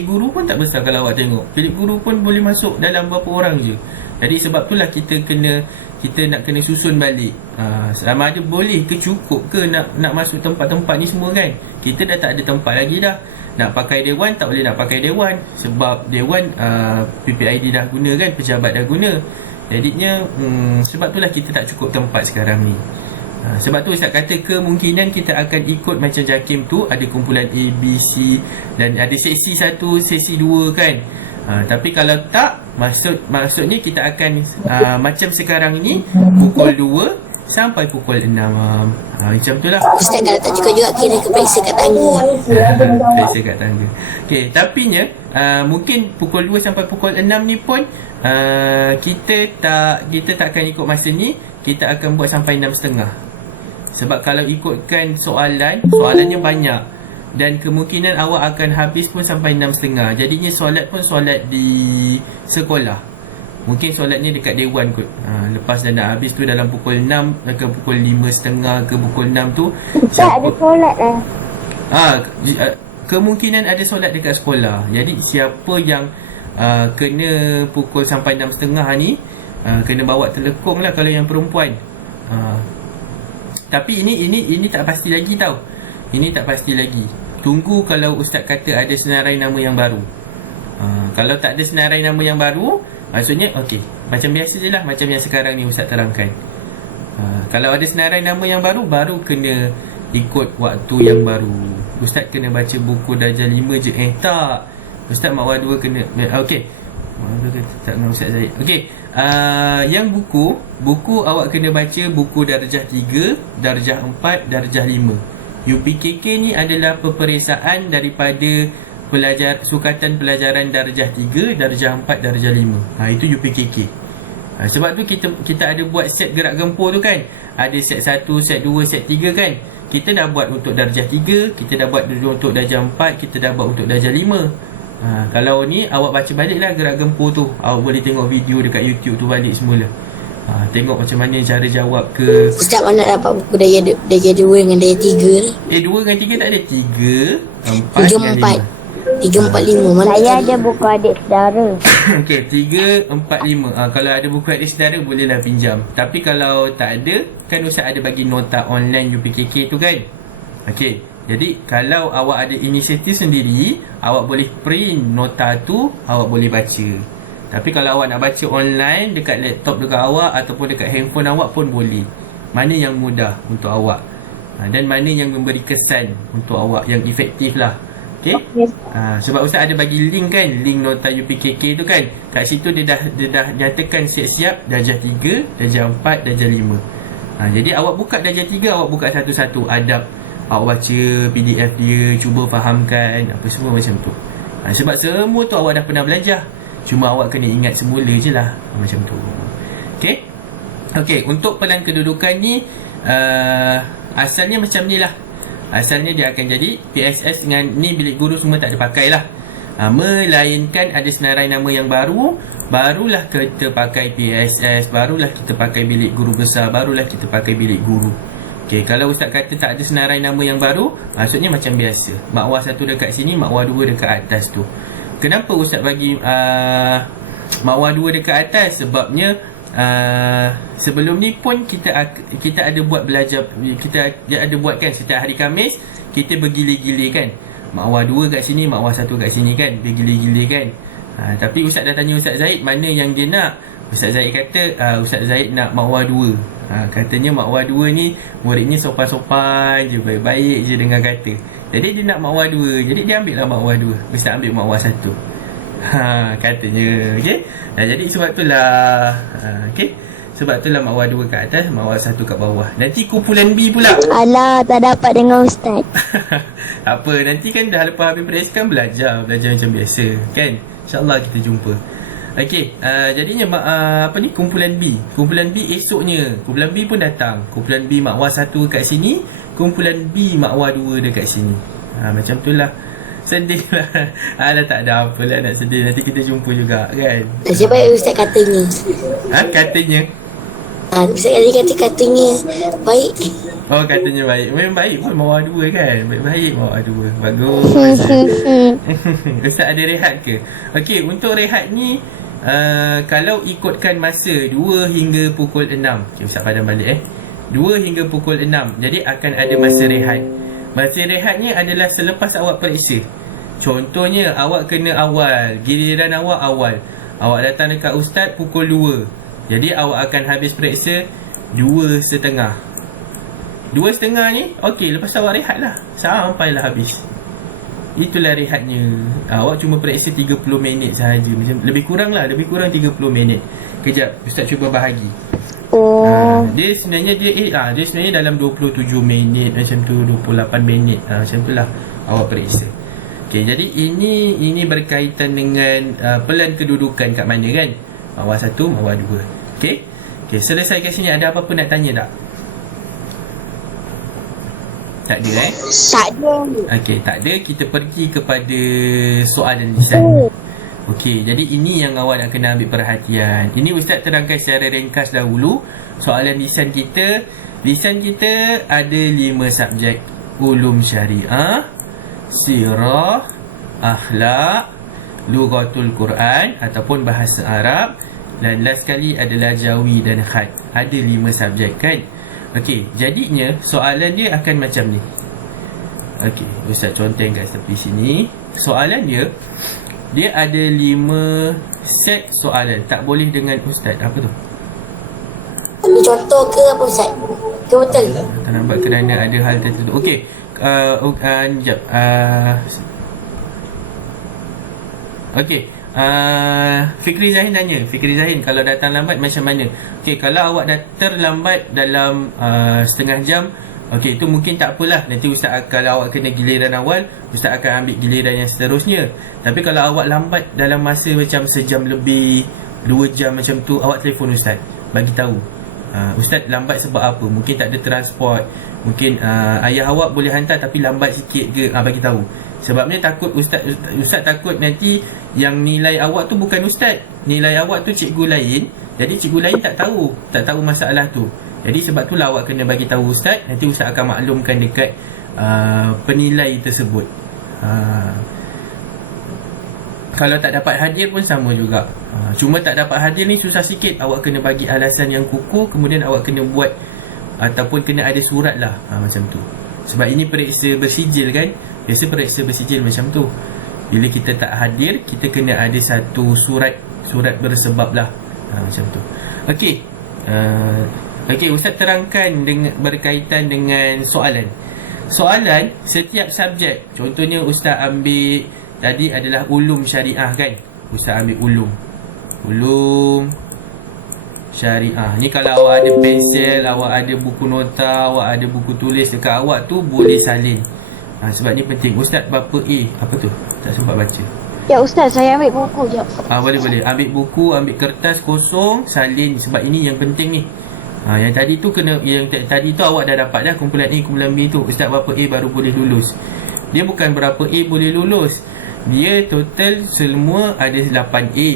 guru pun tak besar kalau awak tengok. Bilik guru pun boleh masuk dalam berapa orang je. Jadi sebab itulah kita kena kita nak kena susun balik. Sama ada boleh ke, cukup ke nak masuk tempat-tempat ni semua kan. Kita dah tak ada tempat lagi dah. Nak pakai dewan tak boleh nak pakai dewan, sebab dewan PPID dah guna kan, pejabat dah guna. Jadinya sebab itulah kita tak cukup tempat sekarang ni. Sebab tu Ustaz kata kemungkinan kita akan ikut macam JAKIM tu, ada kumpulan A, B, C dan ada sesi 1, sesi 2 kan. Tapi kalau tak, maksudnya kita akan macam sekarang ni pukul 2 sampai pukul 6. Macam tu lah. Ustaz kalau tak cukup juga kena periksa kat tangga. Periksa kat tangga. Okay, tapi nya mungkin pukul 2 sampai pukul 6 ni pun kita tak akan ikut masa ni. Kita akan buat sampai 6.30. Sebab kalau ikutkan soalannya banyak, dan kemungkinan awak akan habis pun sampai 6.30. Jadinya solat pun solat di sekolah. Mungkin solatnya dekat dewan kot. Lepas dah nak habis tu dalam pukul 6 ke pukul 5.30 ke pukul 6 tu Tak ada solat lah. kemungkinan ada solat dekat sekolah. Jadi siapa yang kena pukul sampai 6.30 ni, kena bawa telekung lah kalau yang perempuan. Tapi ini tak pasti lagi tau. Ini tak pasti lagi. Tunggu kalau Ustaz kata ada senarai nama yang baru. Kalau tak ada senarai nama yang baru, maksudnya okey, macam biasa je lah, macam yang sekarang ni Ustaz terangkan. Kalau ada senarai nama yang baru, baru kena ikut waktu yang baru. Ustaz kena baca buku darjah 5 je. Tak, Ustaz Mak Wah 2 kena. Okey, tak nak Ustaz Zaid. Okey, yang buku awak kena baca buku darjah 3, darjah 4, darjah 5. UPKK ni adalah peperiksaan daripada sukatan pelajaran darjah 3, darjah 4, darjah 5. Itu UPKK. Sebab tu kita ada buat set gerak gempur tu kan. Ada set 1, set 2, set 3 kan. Kita dah buat untuk darjah 3, kita dah buat untuk darjah 4, kita dah buat untuk darjah 5. Kalau ni awak baca balik lah gerak gempur tu. Awak boleh tengok video dekat YouTube tu balik semula. Tengok macam mana cara jawab ke. Ustaz mana dapat buku darjah 2 dengan darjah 3 ni? 2 dengan 3 tak ada. 3, 4 3, dengan 4 3, 4, 5 mana Saya tadi? ada buku adik saudara. Okey, 3, 4, 5. Kalau ada buku adik saudara bolehlah pinjam. Tapi kalau tak ada, kan Ustaz ada bagi nota online UPKK tu kan. Okey, jadi kalau awak ada inisiatif sendiri, awak boleh print nota tu, awak boleh baca. Tapi kalau awak nak baca online dekat laptop dekat awak ataupun dekat handphone awak pun boleh. Mana yang mudah untuk awak, dan mana yang memberi kesan untuk awak, yang efektif lah. Okay? Sebab Ustaz ada bagi link kan, link nota UPKK tu kan. Kat situ dia dah nyatakan siap-siap darjah 3, darjah 4, darjah 5. Jadi awak buka darjah 3, awak buka satu-satu adab, awak baca PDF dia, cuba fahamkan apa semua macam tu. Sebab semua tu awak dah pernah belajar, cuma awak kena ingat semula je lah. Macam tu. Okay? Okay, untuk pelan kedudukan ni asalnya macam ni lah. Asalnya dia akan jadi PSS dengan ni bilik guru semua tak ada pakai lah. Melainkan ada senarai nama yang baru, barulah kita pakai PSS, barulah kita pakai bilik guru besar, barulah kita pakai bilik guru. Okay, kalau Ustaz kata tak ada senarai nama yang baru, maksudnya macam biasa. Mak Wah 1 dekat sini, Mak Wah 2 dekat atas tu. Kenapa Ustaz bagi Mak Wah 2 dekat atas? Sebabnya sebelum ni pun kita ada buat belajar, kita ada buat kan setiap hari Khamis kita bergilir-gilir kan. Mak Wah 2 kat sini, Mak Wah 1 kat sini kan, bergilir-gilir kan. Tapi Ustaz dah tanya Ustaz Zaid mana yang dia nak. Ustaz Zaid kata Ustaz Zaid nak Mak Wah 2. Katanya Mak Wah 2 ni muridnya sopan-sopan je, baik-baik je dengar kata. Jadi dia nak Mak Wah 2, jadi dia ambil lah Mak Wah 2. Ustaz ambil Mak Wah 1. Katanya. Okay. Jadi sebab itulah okay, sebab itulah Mak Wah 2 kat atas, Mak Wah 1 kat bawah. Nanti kumpulan B pula. Alah, tak dapat dengan Ustaz. Apa, nanti kan dah lepas habis pereskan belajar macam biasa kan. InsyaAllah kita jumpa. Okey, jadinya kumpulan B. Kumpulan B esoknya, kumpulan B pun datang. Kumpulan B Mak Wah 1 kat sini, kumpulan B Mak Wah 2 dekat sini. Macam tu lah. Sedih lah. Alah, tak ada apa lah nak sedih. Nanti kita jumpa juga kan. Nasib baik Ustaz katanya. Katanya Ustaz tadi katanya baik. Oh, katanya baik. Memang baik pun Mak Wah 2 kan. Baik-baik Mak Wah 2. Bagus. Ustaz ada rehat ke? Okey, untuk rehat ni kalau ikutkan masa 2 hingga pukul 6. Okay, Ustaz padam balik 2 hingga pukul 6. Jadi akan ada masa rehat. Masa rehatnya adalah selepas awak periksa. Contohnya awak kena awal, giliran awak awal. Awak datang dekat ustaz pukul 2. Jadi awak akan habis periksa 2.30. 2.30 ni, okey, lepas awak rehat lah sampailah habis. Itulah rehatnya. Awak cuma periksa 30 minit sahaja. Macam lebih kurang 30 minit. Kejap, ustaz cuba bahagi. Dia sebenarnya dia sebenarnya dalam 27 minit macam tu, 28 minit macam tu lah awak periksa. Okey, jadi ini berkaitan dengan pelan kedudukan kat mana kan? Mawar 1, mawar 2. Okey, selesai kat sini. Ada apa-apa nak tanya tak? Tak ada Tak ada. Okey, tak ada. Kita pergi kepada soalan lisan. Okey, jadi ini yang awak nak kena ambil perhatian. Ini ustaz terangkan secara ringkas dahulu. Soalan lisan kita ada 5 subjek. Ulum syariah, sirah, akhlak, lughatul Quran ataupun bahasa Arab, dan last sekali adalah jawi dan khat. Ada 5 subjek kan? Okey, jadinya soalan dia akan macam ni. Okey, ustaz conteng kat tepi sini. Soalan dia ada 5 set soalan. Tak boleh dengan ustaz. Apa tu? Ambil contoh ke apa Ustaz? Ke betul? Tak nampak kerana ada hal tertentu. Okey, sekejap. Okey, Fikri Zahin tanya. Fikri Zahin, kalau datang lambat macam mana? Okey, kalau awak dah terlambat dalam setengah jam, okey, itu mungkin tak apalah. Nanti ustaz, kalau awak kena giliran awal, ustaz akan ambil giliran yang seterusnya. Tapi kalau awak lambat dalam masa macam sejam lebih, 2 jam macam tu, awak telefon ustaz, bagi tahu. Ustaz lambat sebab apa? Mungkin tak ada transport, mungkin ayah awak boleh hantar tapi lambat sikit ke, bagi tahu. Sebabnya takut ustaz takut nanti yang nilai awak tu bukan ustaz, nilai awak tu cikgu lain. Jadi cikgu lain tak tahu masalah tu. Jadi sebab itulah awak kena bagi tahu ustaz. Nanti ustaz akan maklumkan dekat penilai tersebut. Kalau tak dapat hadir pun sama juga. Cuma tak dapat hadir ni susah sikit. Awak kena bagi alasan yang kukuh, kemudian awak kena buat ataupun kena ada surat lah, macam tu. Sebab ini periksa bersijil kan. Biasa periksa bersijil macam tu. Bila kita tak hadir, kita kena ada satu surat bersebab lah, macam tu. Okey, ustaz terangkan berkaitan dengan soalan. Setiap subjek. Contohnya ustaz ambil tadi adalah ulum syariah kan. Ustaz ambil ulum syariah. Ni kalau awak ada pensel, awak ada buku nota, awak ada buku tulis dekat awak tu, boleh salin. Sebab ni penting. Ustaz berapa A? Apa tu? Tak sempat baca. Ya ustaz, saya ambil buku je. Boleh. Ambil buku, ambil kertas kosong, salin. Sebab ini yang penting ni. Yang tadi tu tadi tu awak dah dapat dah kumpulan A, kumpulan B tu. Ustaz berapa A baru boleh lulus. Dia bukan berapa A boleh lulus. Dia total semua ada 8 A.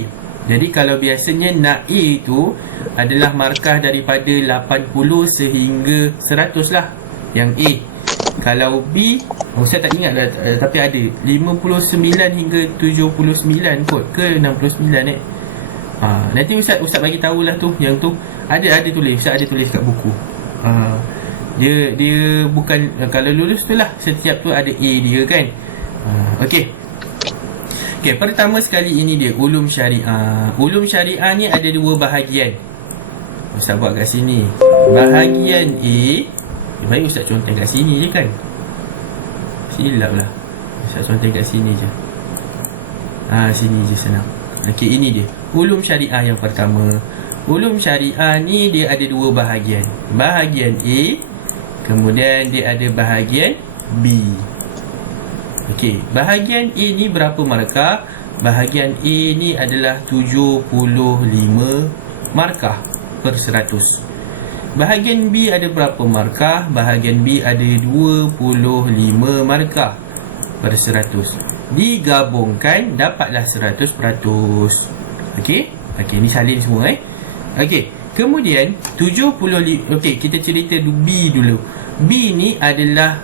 Jadi kalau biasanya nak A tu adalah markah daripada 80 sehingga 100 lah yang A. Kalau B, saya tak ingat lah, tapi ada 59 hingga 79 kot ke 69 nanti ustaz bagi tahulah tu. Yang tu ada tulis, ustaz ada tulis kat buku. Dia bukan, kalau lulus tu lah, setiap tu ada A dia kan. Okey, pertama sekali ini dia ulum syariah. Ulum syariah ni ada 2 bahagian. Ustaz buat kat sini. Bahagian A, baik ustaz conteng kat sini je kan. Silap lah, ustaz conteng kat sini je. Sini je senang. Okey, ini dia ulum syariah yang pertama. Ulum syariah ni dia ada 2 bahagian. Bahagian A, kemudian dia ada bahagian B. Okey, bahagian A ni berapa markah? Bahagian A ni adalah 75 markah per 100. Bahagian B ada berapa markah? Bahagian B ada 25 markah per 100. Digabungkan dapatlah 100%. Okey, ni salin semua Okey, kemudian 75. Okey, kita cerita B dulu. B ni adalah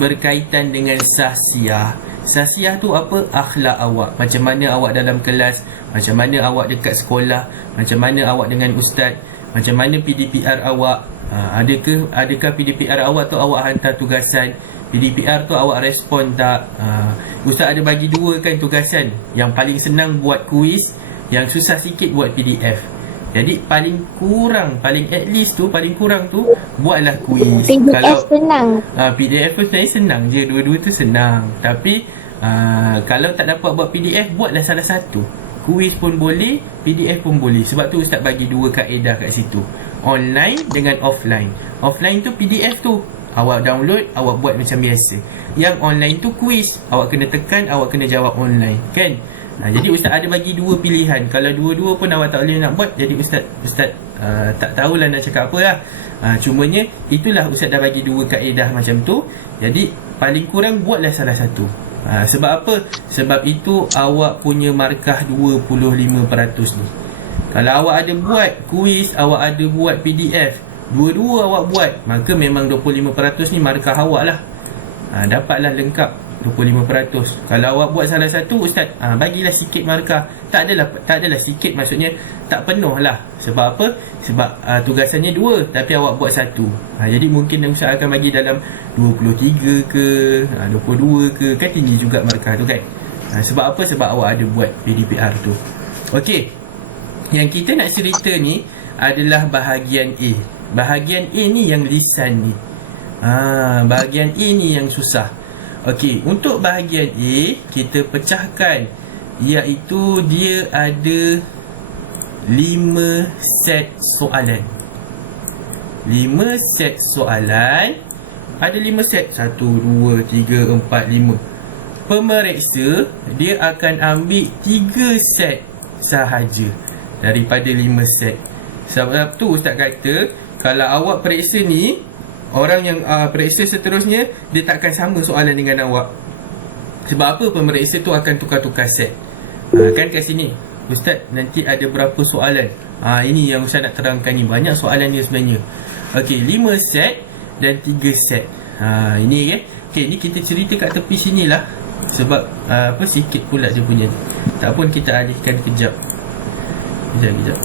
berkaitan dengan sahsiah. Sasiah tu apa? Akhlak awak. Macam mana awak dalam kelas, macam mana awak dekat sekolah, macam mana awak dengan ustaz, macam mana PDPR awak. Adakah PDPR awak tu awak hantar tugasan, PDPR tu awak respon tak? Ustaz ada bagi dua kan tugasan. Yang paling senang buat kuis, yang susah sikit buat PDF. Jadi paling at least tu paling kurang tu buatlah kuis. PDF senang. PDF tu sebenarnya senang je, dua-dua tu senang. Tapi kalau tak dapat buat PDF, buatlah salah satu. Kuis pun boleh, PDF pun boleh. Sebab tu ustaz bagi dua kaedah kat situ, online dengan offline. Offline tu PDF tu awak download, awak buat macam biasa. Yang online tu kuis, awak kena tekan, awak kena jawab online, kan? Jadi ustaz ada bagi dua pilihan. Kalau dua-dua pun awak tak boleh nak buat, jadi ustaz tak tahulah nak cakap apa lah. Cumanya itulah ustaz dah bagi dua kaedah macam tu. Jadi paling kurang buatlah salah satu. Sebab apa? Sebab itu awak punya markah 25% ni. Kalau awak ada buat kuis, awak ada buat PDF, dua-dua awak buat, maka memang 25% ni markah awak lah. Dapatlah lengkap 25%. Kalau awak buat salah satu, ustaz bagilah sikit markah. Tak adalah sikit, maksudnya tak penuh lah. Sebab apa? Sebab tugasannya dua, tapi awak buat satu. Jadi mungkin ustaz akan bagi dalam 23 ke 22 ke, kan tinggi juga markah tu kan. Sebab apa? Sebab awak ada buat PDPR tu. Okey, yang kita nak cerita ni adalah bahagian A. Bahagian A ni yang lisan ni. Bahagian A ni yang susah. Okey, untuk bahagian A kita pecahkan, iaitu dia ada 5 set soalan. 5 set soalan. Ada 5 set, 1, 2, 3, 4, 5. Pemeriksa dia akan ambil 3 set sahaja daripada 5 set. Sebab tu ustaz kata, kalau awak periksa ni, orang yang periksa seterusnya, dia takkan sama soalan dengan awak. Sebab apa? Pemeriksa tu akan tukar-tukar set. Kan kat sini ustaz nanti ada berapa soalan. Ini yang ustaz nak terangkan ni. Banyak soalan dia sebenarnya. Okey, 5 set dan 3 set. Ini kan. Okey, ni kita cerita kat tepi sinilah. Sebab sikit pula dia punya. Tak pun kita alihkan kejap. Kejap.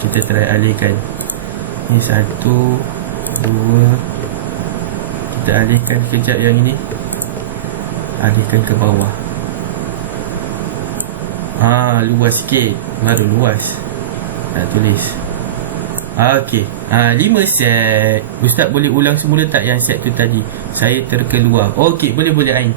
Kita try alihkan. Ni 1, 2. Kita alihkan kejap yang ini. Alihkan ke bawah. Luas sikit. Baru luas. Nak tulis. Okey. 5 set. Ustaz boleh ulang semula tak yang set tu tadi? Saya terkeluar. Okey, boleh Ain.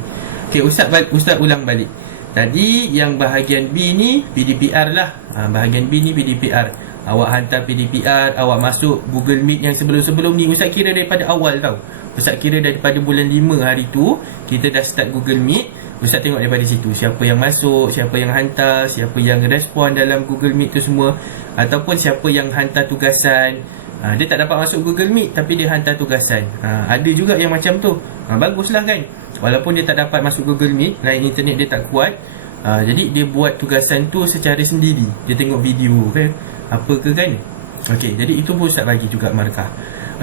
Okey, Ustaz ulang balik. Tadi yang bahagian B ni PDPR lah. Bahagian B ni PDPR. Awak hantar PDPR, awak masuk Google Meet yang sebelum-sebelum ni. Ustaz kira daripada awal tau. Ustaz kira daripada bulan 5 hari tu kita dah start Google Meet. Ustaz tengok daripada situ, siapa yang masuk, siapa yang hantar, siapa yang respon dalam Google Meet tu semua. Ataupun siapa yang hantar tugasan. Dia tak dapat masuk Google Meet, tapi dia hantar tugasan. Ada juga yang macam tu. Baguslah kan. Walaupun dia tak dapat masuk Google Meet, line internet dia tak kuat, jadi dia buat tugasan tu secara sendiri. Dia tengok video kan, apa ke kan. Okey, jadi itu pun Ustaz bagi juga markah.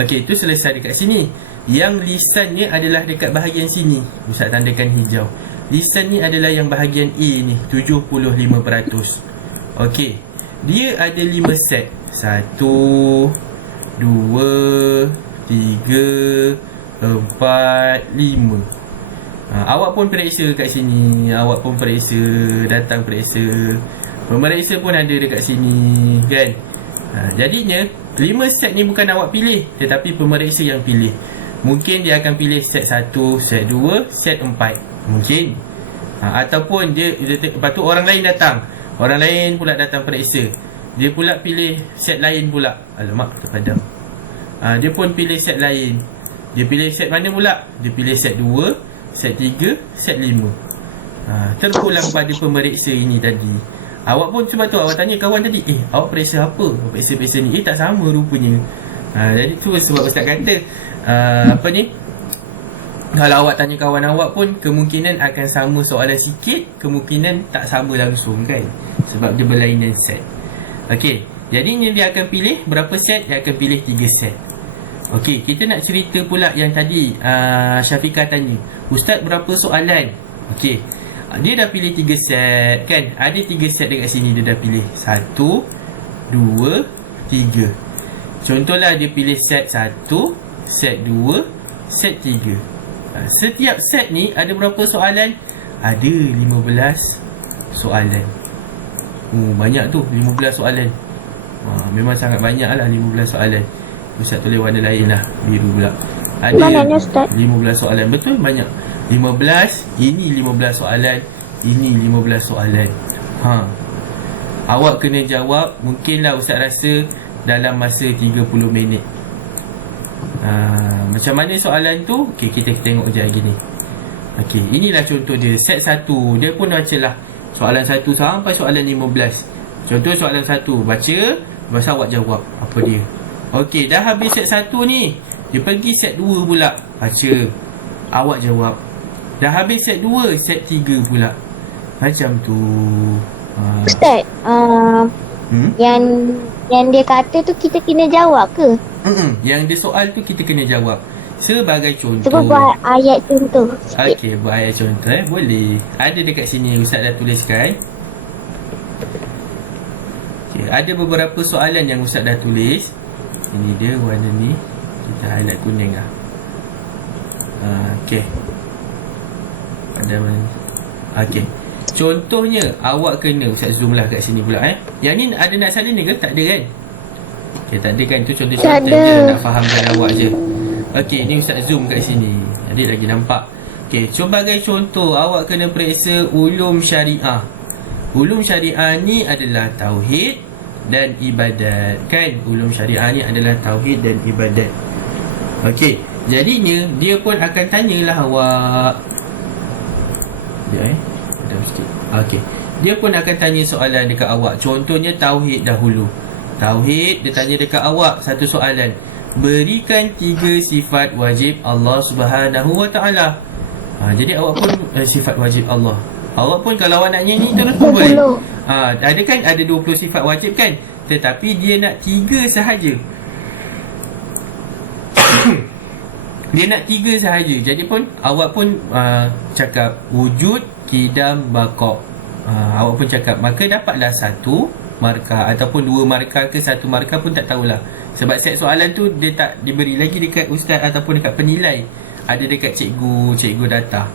Okey, itu selesai dekat sini. Yang lisannya adalah dekat bahagian sini. Ustaz tandakan hijau. Lisan ni adalah yang bahagian A ni, 75%. Okey, dia ada 5 set. 1, 2, 3, 4, 5. Awak pun periksa kat sini. Awak pun periksa, datang periksa. Pemeriksa pun ada dekat sini kan. Jadinya 5 set ni bukan awak pilih, tetapi pemeriksa yang pilih. Mungkin dia akan pilih set 1, set 2, set 4. Mungkin ataupun dia lepas tu orang lain datang. Orang lain pula datang periksa. Dia pula pilih set lain pula. Alamak, terpadam. Dia pun pilih set lain. Dia pilih set mana pula? Dia pilih set 2, set 3, set 5. Terpulang pada pemeriksa ini tadi. Awak pun sebab tu awak tanya kawan tadi, awak periksa apa? Periksa ni tak sama rupanya. Jadi tu sebab Ustaz kata apa ni, kalau awak tanya kawan awak pun kemungkinan akan sama soalan sikit, kemungkinan tak sama langsung kan, sebab dia berlainan set. Okey, jadinya dia akan pilih berapa set? Dia akan pilih 3 set. Okey, kita nak cerita pula yang tadi Syafiqah tanya, Ustaz berapa soalan? Okey, Dia dah pilih 3 set kan. Ada 3 set dekat sini dia dah pilih. 1, 2, 3. Contohlah dia pilih set 1, set 2, set 3. Setiap set ni ada berapa soalan? Ada 15 soalan. Banyak tu, 15 soalan. Memang sangat banyak lah 15 soalan. Ustaz tulis warna lain lah, biru pula. Ada Mana ni, Ustaz? 15 soalan. Betul, banyak. 15, ini 15 soalan, ini 15 soalan. Awak kena jawab, mungkinlah Ustaz rasa dalam masa 30 minit. Macam mana soalan tu? Okay, kita tengok je lagi ni. Okay, inilah contoh dia. Set 1, dia pun baca lah soalan 1 sampai soalan 15. Contoh soalan 1, baca, lepas awak jawab apa dia. Okay, dah habis set 1 ni, dia pergi set 2 pula, baca, awak jawab. Dah habis set 2, set 3 pula. Macam tu. Ustaz, yang dia kata tu kita kena jawab ke? Yang dia soal tu kita kena jawab. Sebagai contoh. Cuba buat ayat contoh sikit. Okey, buat ayat contoh boleh. Ada dekat sini Ustaz dah tuliskan. Okey, ada beberapa soalan yang Ustaz dah tulis. Ini dia warna ni. Kita highlight kuning lah. Okey. Pada mana? Okey. Contohnya awak kena, Ustaz zoom lah kat sini pula Yang ni ada nak salin ni ke? Tak ada kan? Okay, tak ada kan? Tu contoh-contoh je nak fahamkan awak je. Okey, ni Ustaz zoom kat sini. Adik lagi nampak. Okey, sebagai contoh awak kena periksa ulum syariah. Ulum syariah ni adalah tauhid dan ibadat kan? Ulum syariah ni adalah tauhid dan ibadat. Okey, jadinya dia pun akan tanyalah awak. Sikit. Okey. Dia pun akan tanya soalan dekat awak. Contohnya tauhid dahulu. Tauhid, dia tanya dekat awak satu soalan. Berikan 3 sifat wajib Allah Subhanahu Wa Taala. Jadi awak pun sifat wajib Allah. Awak pun kalau awak nak nyanyi terus pun boleh. Ada kan ada 20 sifat wajib kan? Tetapi dia nak 3 sahaja. Dia nak 3 sahaja. Jadi pun awak pun cakap wujud, kidam, baqa. Awak pun cakap, maka dapatlah 1 markah ataupun 2 markah ke 1 markah pun tak tahulah. Sebab set soalan tu dia tak diberi lagi dekat ustaz ataupun dekat penilai. Ada dekat cikgu data.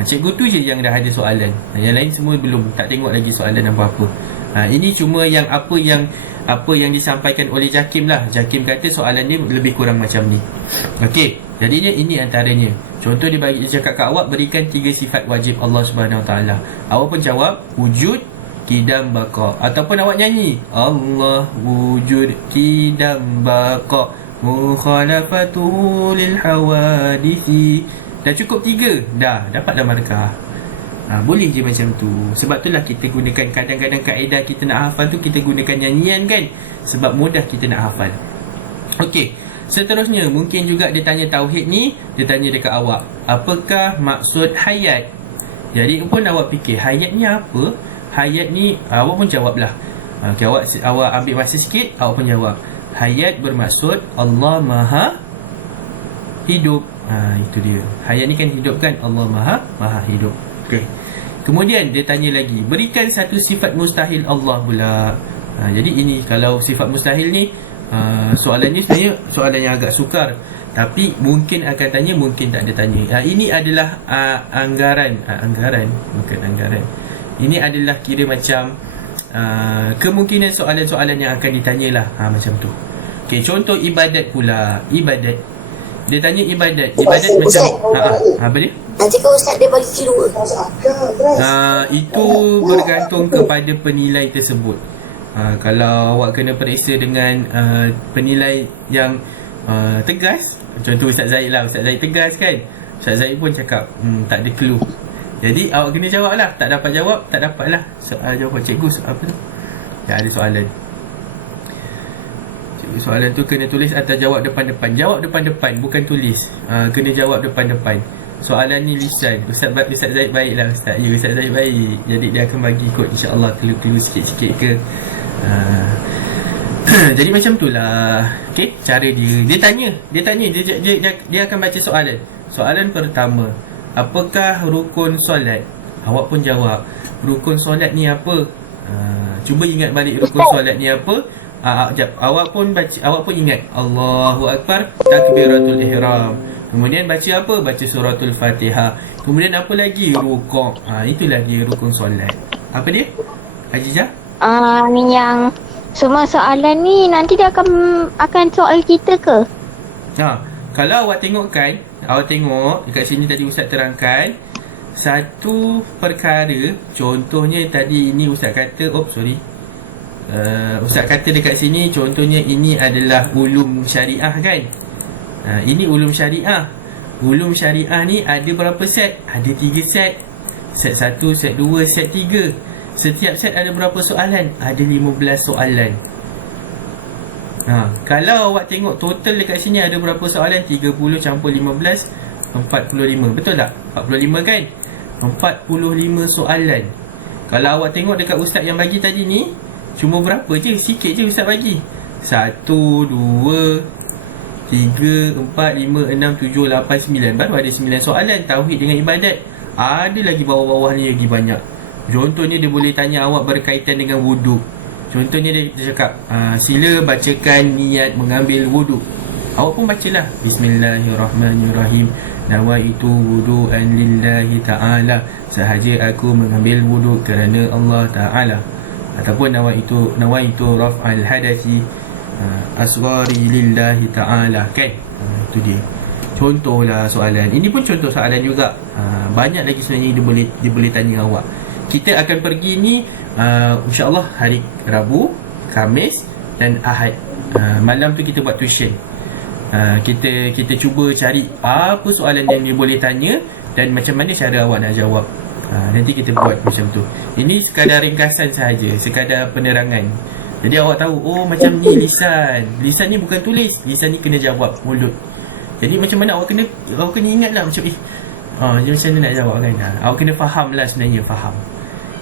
Cikgu tu je yang dah ada soalan. Yang lain semua belum, tak tengok lagi soalan apa-apa. Ini cuma yang apa yang disampaikan oleh Jakim lah. Jakim kata soalan ni lebih kurang macam ni. Okey, jadinya ini antaranya. Contoh dia cakap kat awak, berikan 3 sifat wajib Allah Subhanahu Wa Taala. Awak pun jawab wujud, kidam, baqa. Ataupun awak nyanyi Allah wujud, kidam, baqa, mukhalafatuhu lil hawadithi. Dah cukup 3, dah dapatlah markah. Boleh je macam tu. Sebab itulah kita gunakan, kadang-kadang kaedah kita nak hafal tu kita gunakan nyanyian kan. Sebab mudah kita nak hafal. Okey, seterusnya mungkin juga dia tanya tauhid ni. Dia tanya dekat awak, apakah maksud hayat? Jadi pun awak fikir, hayat ni apa? Hayat ni, awak pun jawablah. Okey, awak ambil masa sikit, awak pun jawab. Hayat bermaksud Allah Maha hidup. Itu dia. Hayat ni kan hidup kan? Allah Maha hidup. Okey. Kemudian dia tanya lagi, berikan 1 sifat mustahil Allah pula. Jadi ini kalau sifat mustahil ni, soalan ni sebenarnya soalan yang agak sukar. Tapi mungkin akan tanya, mungkin tak ada tanya. Ini adalah anggaran. Bukan anggaran. Ini adalah kira macam kemungkinan soalan-soalan yang akan ditanyalah. Macam tu. Okey, contoh ibadat pula. Ibadat. Dia tanya ibadat. Ibadat macam apa dia? Nanti kalau ustaz dia bagi 2. Itu bergantung kepada penilai tersebut. Kalau awak kena periksa dengan penilai yang tegas. Contoh Ustaz Zaid lah. Ustaz Zaid tegas kan. Ustaz Zaid pun cakap tak ada clue. Jadi awak kena jawab lah. Tak dapat jawab, tak dapat lah jawapan cikgu. Apa tu? Tak ada soalan. Soalan tu kena tulis atau jawab depan-depan. Jawab depan-depan, bukan tulis. Kena jawab depan-depan. Soalan ni lisan. Ustaz Zaid baik lah Ustaz. Ya, Ustaz Zaid baik. Jadi dia akan bagi kod insya-Allah clue-clue sikit-sikit ke. Jadi macam tu lah. Okay, cara dia. Dia tanya. Dia akan baca soalan. Soalan pertama, apakah rukun solat? Awak pun jawab, rukun solat ni apa? Cuba ingat balik rukun solat ni apa. Awak pun baca, awak pun ingat Allahu Akbar, takbiratul ihram. Kemudian baca apa? Baca suratul Fatihah. Kemudian apa lagi? Rukuk. Itulah dia rukun solat. Apa dia? Azizah? Yang semua soalan ni nanti dia akan soal kita ke? Kalau awak tengok dekat sini tadi Ustaz terangkan satu perkara. Contohnya tadi ini Ustaz kata, Ustaz kata dekat sini contohnya ini adalah ulum syariah kan. Ini ulum syariah. Ulum syariah ni ada berapa set? Ada 3 set. Set 1, set 2, set 3. Setiap set ada berapa soalan? Ada 15 soalan. Kalau awak tengok total dekat sini ada berapa soalan? 30 campur 15, 45. Betul tak? 45 kan? 45 soalan. Kalau awak tengok dekat Ustaz yang bagi tadi ni, cuma berapa je? Sikit je Ustaz bagi. 1, 2, 3, 4, 5, 6, 7, 8, 9. Baru ada 9 soalan. Tauhid dengan ibadat. Ada lagi bawah-bawah ni lagi banyak. Contohnya dia boleh tanya awak berkaitan dengan wuduk. Contohnya dia cakap, sila bacakan niat mengambil wuduk. Awak pun bacalah, Bismillahirrahmanirrahim, nawaitu wudu'an lillahi ta'ala, sahaja aku mengambil wuduk kerana Allah Ta'ala. Ataupun nawaitu raf'al hadathi asghari lillahi ta'ala kan. Itu dia. Contohlah soalan. Ini pun contoh soalan juga. Banyak lagi sebenarnya dia boleh tanya awak. Kita akan pergi ni insya-Allah hari Rabu, Khamis dan Ahad. Malam tu kita buat tuition. Kita cuba cari apa soalan yang dia boleh tanya dan macam mana cara awak nak jawab. Nanti kita buat macam tu. Ini sekadar ringkasan sahaja, sekadar penerangan. Jadi awak tahu, macam ni lisan. Lisan ni bukan tulis, lisan ni kena jawab mulut. Jadi macam mana awak kena ingatlah macam macam mana nak jawab kan. Awak kena faham lah sebenarnya, faham.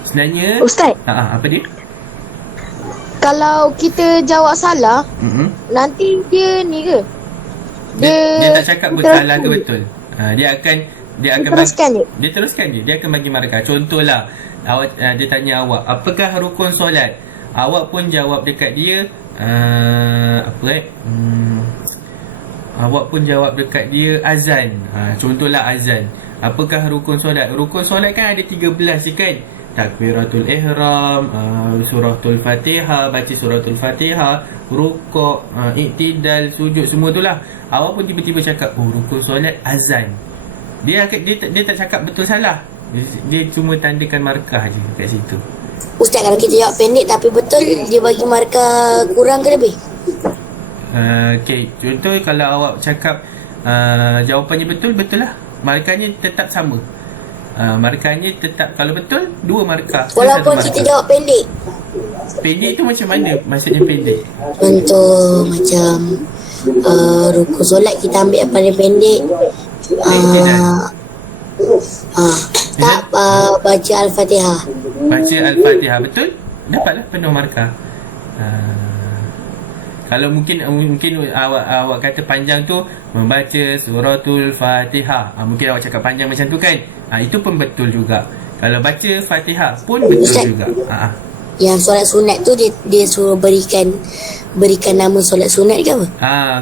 Sebenarnya Ustaz, apa dia? kalau kita jawab salah, nanti dia ni ke? Dia tak cakap salah ke betul. Dia akan teruskan dia teruskan dia akan bagi markah. Contohlah awak dia tanya awak, apakah rukun solat? Awak pun jawab dekat dia awak pun jawab dekat dia azan. Contohlah azan. Apakah rukun solat? Rukun solat kan ada 13 je kan? Takbiratul ihram, suratul Fatihah, baca suratul Fatihah, rukuk, iktidal, sujud, semua tu lah. Awak pun tiba-tiba cakap, rukun solat azan. Dia tak cakap betul salah. Dia cuma tandakan markah je kat situ. Ustaz, kalau kita jawab pendek tapi betul, dia bagi markah kurang ke lebih? Okay, contoh kalau awak cakap jawapannya betul lah. Markahnya tetap sama. Markahnya tetap, kalau betul 2 markah. Walaupun kita jawab pendek. Pendek tu macam mana maksudnya pendek? Contoh macam rukun solat kita ambil yang paling pendek. Baca Al-Fatihah. Baca Al-Fatihah, betul? Dapatlah penuh markah. Kalau mungkin awak kata panjang tu, membaca suratul Fatihah, mungkin awak cakap panjang macam tu kan. Itu pun betul juga. Kalau baca Fatihah pun betul Ustaz, juga. Yang solat sunat tu dia suruh berikan nama solat sunat ke apa?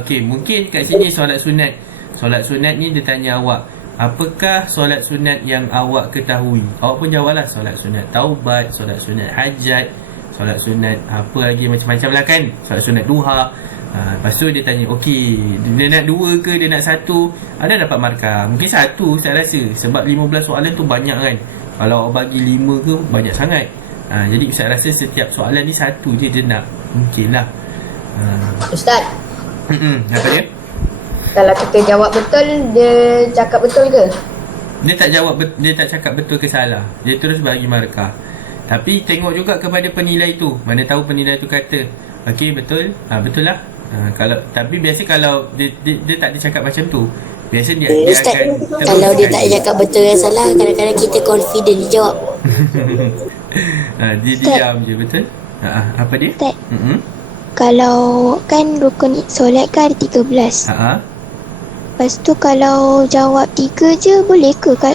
Okey, mungkin kat sini solat sunat. Solat sunat ni dia tanya awak, apakah solat sunat yang awak ketahui? Awak pun jawablah solat sunat taubat, solat sunat hajat, solat sunat apa lagi macam-macam lah kan. Solat sunat duha. Lepas tu dia tanya, okey, dia nak 2 ke dia nak 1? Ada dapat markah. Mungkin 1 saya rasa, sebab 15 soalan tu banyak kan. Kalau awak bagi 5 ke, banyak sangat. Jadi saya rasa setiap soalan ni 1 je dia nak. Mungkin lah. Ustaz, apa dia? kalau kita jawab betul, dia cakap betul ke? Dia tak cakap betul ke salah. Dia terus bagi markah. Tapi tengok juga kepada penilai tu. Mana tahu penilai tu kata, okey betul, betul lah. Tapi biasa kalau dia tak ada cakap macam tu, biasa dia Ustaz, akan kalau dia tak cakap betul dan salah, kadang-kadang kita confident dia jawab. Dia diam je, betul? Apa dia? Ustaz, kalau kan rukun solat kan ada 13. Lepas tu kalau jawab 3 je boleh ke kan?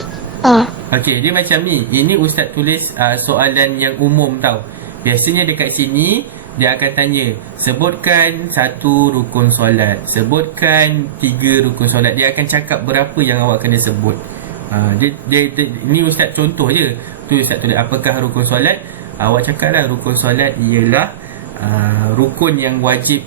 Okey, dia macam ni. Ini Ustaz tulis soalan yang umum tau. Biasanya dekat sini dia akan tanya, sebutkan 1 rukun solat, sebutkan 3 rukun solat. Dia akan cakap berapa yang awak kena sebut. Ini Ustaz contoh je. Tu Ustaz tulis apakah rukun solat. Awak cakaplah rukun solat ialah rukun yang wajib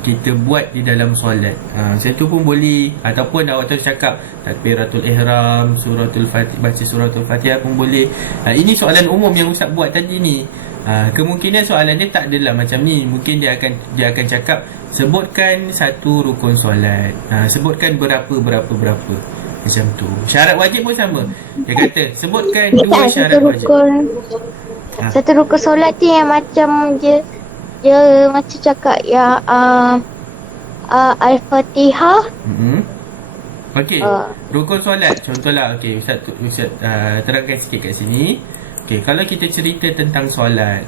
kita buat di dalam solat. Macam tu pun boleh. Ataupun awak terus cakap takbiratul ihram, suratul fatihah, baca suratul fatihah pun boleh. Ini soalan umum yang Ustaz buat tadi ni. Kemungkinan soalan dia tak adalah macam ni. Mungkin dia akan cakap sebutkan 1 rukun solat, sebutkan berapa. Macam tu. Syarat wajib pun sama. Dia kata sebutkan 2 syarat wajib. Satu rukun solat tu yang macam dia macam cakap yang Al-Fatihah. Okey, rukun solat contohlah. Okey, Ustaz terangkan sikit kat sini. Okey, kalau kita cerita tentang solat.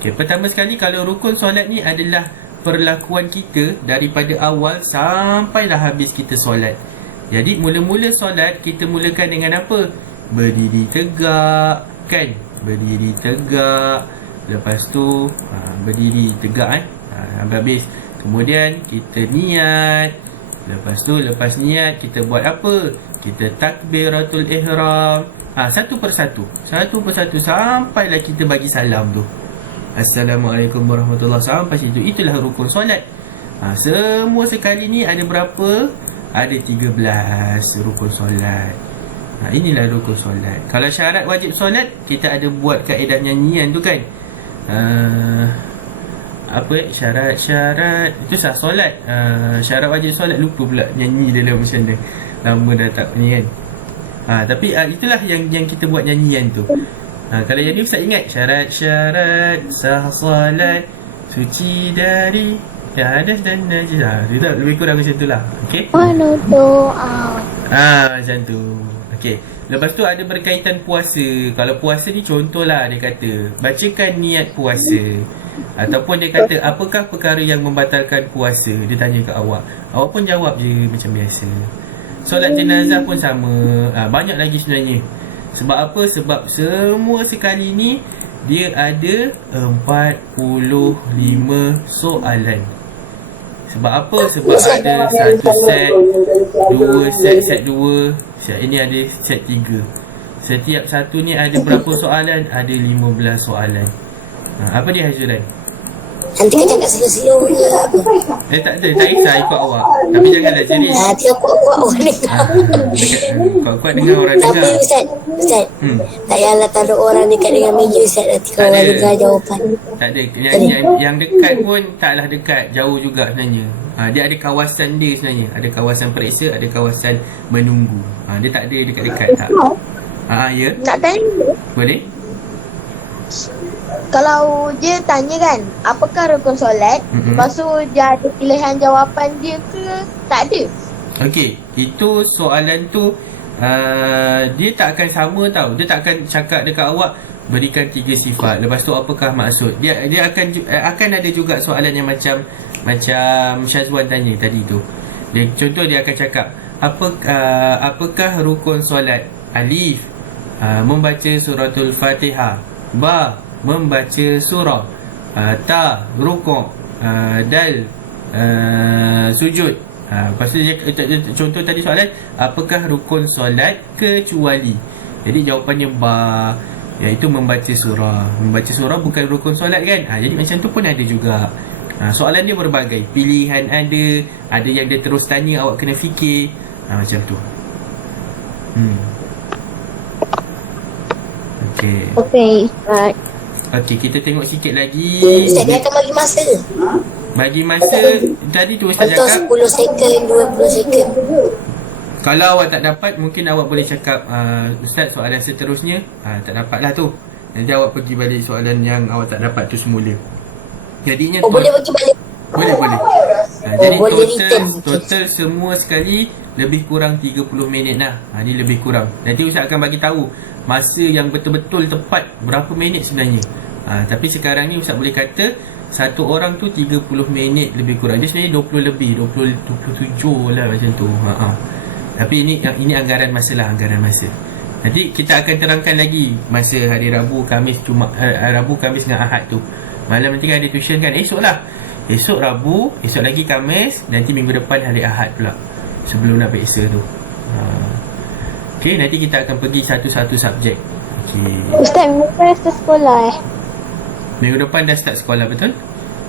Okey, pertama sekali kalau rukun solat ni adalah perlakuan kita daripada awal sampailah habis kita solat. Jadi mula-mula solat kita mulakan dengan apa? Berdiri tegak, kan? Berdiri tegak. Lepas tu berdiri tegak habis. Kemudian kita niat. Lepas niat kita buat apa? Kita takbiratul ihram. Satu persatu sampailah kita bagi salam tu. Assalamualaikum warahmatullahi wabarakatuh. Sampai situ. Itulah rukun solat. Semua sekali ni ada berapa? Ada 13 rukun solat. Inilah rukun solat. Kalau syarat wajib solat, kita ada buat kaedah nyanyian tu kan. Syarat itu sah solat. Syarat wajib solat lupa pula nyanyi dalam macam mana. Lama dah tak ni kan. Tapi itulah yang kita buat nyanyian tu. Kalau jadi Ustaz ingat syarat-syarat sah solat, suci dari hadas dan najis. Dia lebih kurang macam tu lah. Okey. Macam tu. Okey. Lepas tu ada berkaitan puasa. Kalau puasa ni contohlah dia kata bacakan niat puasa. Ataupun dia kata apakah perkara yang membatalkan puasa. Dia tanya ke awak. Awak pun jawab je macam biasa. Solat jenazah pun sama. Banyak lagi sebenarnya. Sebab apa? Sebab semua sekali ni dia ada 45 soalan. Sebab apa? Sebab ada satu set, 2 set 2. Ini ada set 3. Setiap satu ni ada berapa soalan? Ada 15 soalan. Apa dia Hazulan? Nanti kan cakap slow-slow je apa. Tak ada, tak kisah ikut awak. Tapi janganlah cerit. Nanti kuat-kuat orang dengar. Kuat-kuat dengar orang Tapi dengar. Ustaz tak payahlah taruh orang dekat dengan meja Ustaz. Nanti kalau orang dengar jawapan. Tak ada. Yang dekat pun taklah dekat. Jauh juga sebenarnya. Dia ada kawasan dia sebenarnya. Ada kawasan periksa, ada kawasan menunggu. Dia tak ada dekat-dekat tak. Ya. Nak tanya, Boleh? kalau dia tanya kan apakah rukun solat, lepas tu dia ada pilihan jawapan dia ke tak ada? Okey, itu soalan tu dia tak akan sama tau. Dia tak akan cakap dekat awak berikan 3 sifat. Lepas tu apakah maksud? Dia akan ada juga soalan yang macam Syazwan tanya tadi tu. Contoh dia akan cakap apakah rukun solat? Alif, membaca suratul Fatihah. Ba, membaca surah. Ta, rukuk. Dal, sujud. Lepas tu contoh tadi soalan, apakah rukun solat kecuali? Jadi jawapannya ba, iaitu membaca surah. Membaca surah bukan rukun solat kan? Jadi macam tu pun ada juga. Soalan dia berbagai. Pilihan ada yang dia terus tanya, awak kena fikir. Macam tu. Okey. Okey, kita tengok sikit lagi. Ustaz dia akan bagi masa. Bagi masa tadi tu Ustaz Contoh cakap 10 second, 20 second. kalau awak tak dapat, mungkin awak boleh cakap Ustaz soalan seterusnya tak dapat lah tu. Nanti awak pergi balik soalan yang awak tak dapat tu semula. Jadinya Boleh bagi balik. Boleh. Jadi boleh total semua sekali lebih kurang 30 minit lah. Ni lebih kurang. Nanti Ustaz akan bagi tahu masa yang betul-betul tepat berapa minit sebenarnya. Tapi sekarang ni Ustaz boleh kata satu orang tu 30 minit lebih kurang. Dia sebenarnya 20 lebih, 27 lah macam tu. Tapi ini anggaran masa lah, anggaran masa. Nanti kita akan terangkan lagi masa hari Rabu, Khamis, Rabu, Khamis dengan Ahad tu. Malam nanti kan ada tuition kan. Esok lah. Esok Rabu, esok lagi Khamis, nanti minggu depan hari Ahad pula. Sebelum nak periksa tu. Okay, nanti kita akan pergi satu-satu subjek. Okay. Ustaz, minggu depan start sekolah Minggu depan dah start sekolah, betul?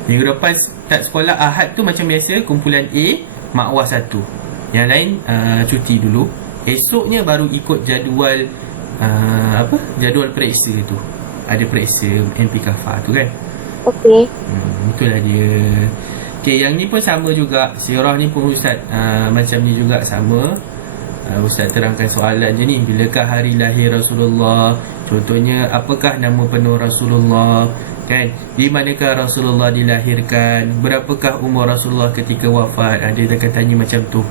Minggu depan start sekolah. Ahad tu macam biasa, kumpulan A, makwah 1. Yang lain cuti dulu. Esoknya baru ikut jadual jadual periksa tu. Ada periksa MP Kafar tu kan. Okey. Itulah dia. Okay, yang ni pun sama juga. Sirah ni pun Ustaz macam ni juga sama. Ustaz terangkan soalan je ni. Bilakah hari lahir Rasulullah? Contohnya, apakah nama penuh Rasulullah? Kan? Di manakah Rasulullah dilahirkan? Berapakah umur Rasulullah ketika wafat? Dia akan tanya macam tu.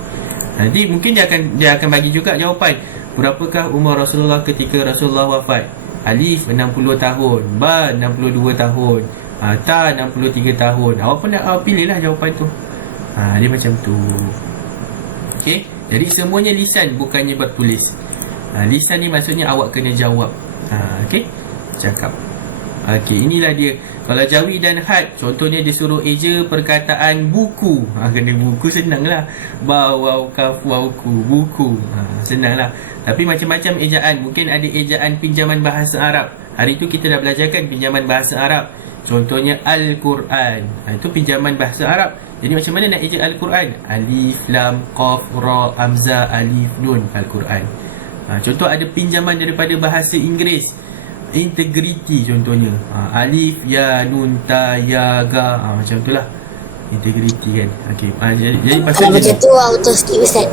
Nanti mungkin dia akan bagi juga jawapan. Berapakah umur Rasulullah ketika Rasulullah wafat? Alif 60 tahun, Ba 62 tahun, Ta 63 tahun. Awak pun nak pilihlah jawapan tu. Dia macam tu. Okey. Jadi semuanya lisan, bukannya bertulis. Lisan ni maksudnya awak kena jawab. Okey. Cakap. Okey, inilah dia. Kalau Jawi dan Had, contohnya dia suruh eja perkataan buku. Kena buku senang lah. Ba, waw, kaf, waw, ku. Buku. Senang lah. Tapi macam-macam ejaan. Mungkin ada ejaan pinjaman bahasa Arab. Hari tu kita dah belajarkan pinjaman bahasa Arab. Contohnya Al-Quran. Itu pinjaman bahasa Arab. Jadi macam mana nak eja Al-Quran? Alif, Lam, Qaf, Ra, Hamzah, Alif, Nun. Al-Quran. Contoh ada pinjaman daripada bahasa Inggeris. Integrity contohnya. Alif, Ya, Nun, Ta, Ya, Ga. Macam tu lah. Integrity kan. Okey. Jadi pasal Kalau macam tu auto skip Ustaz.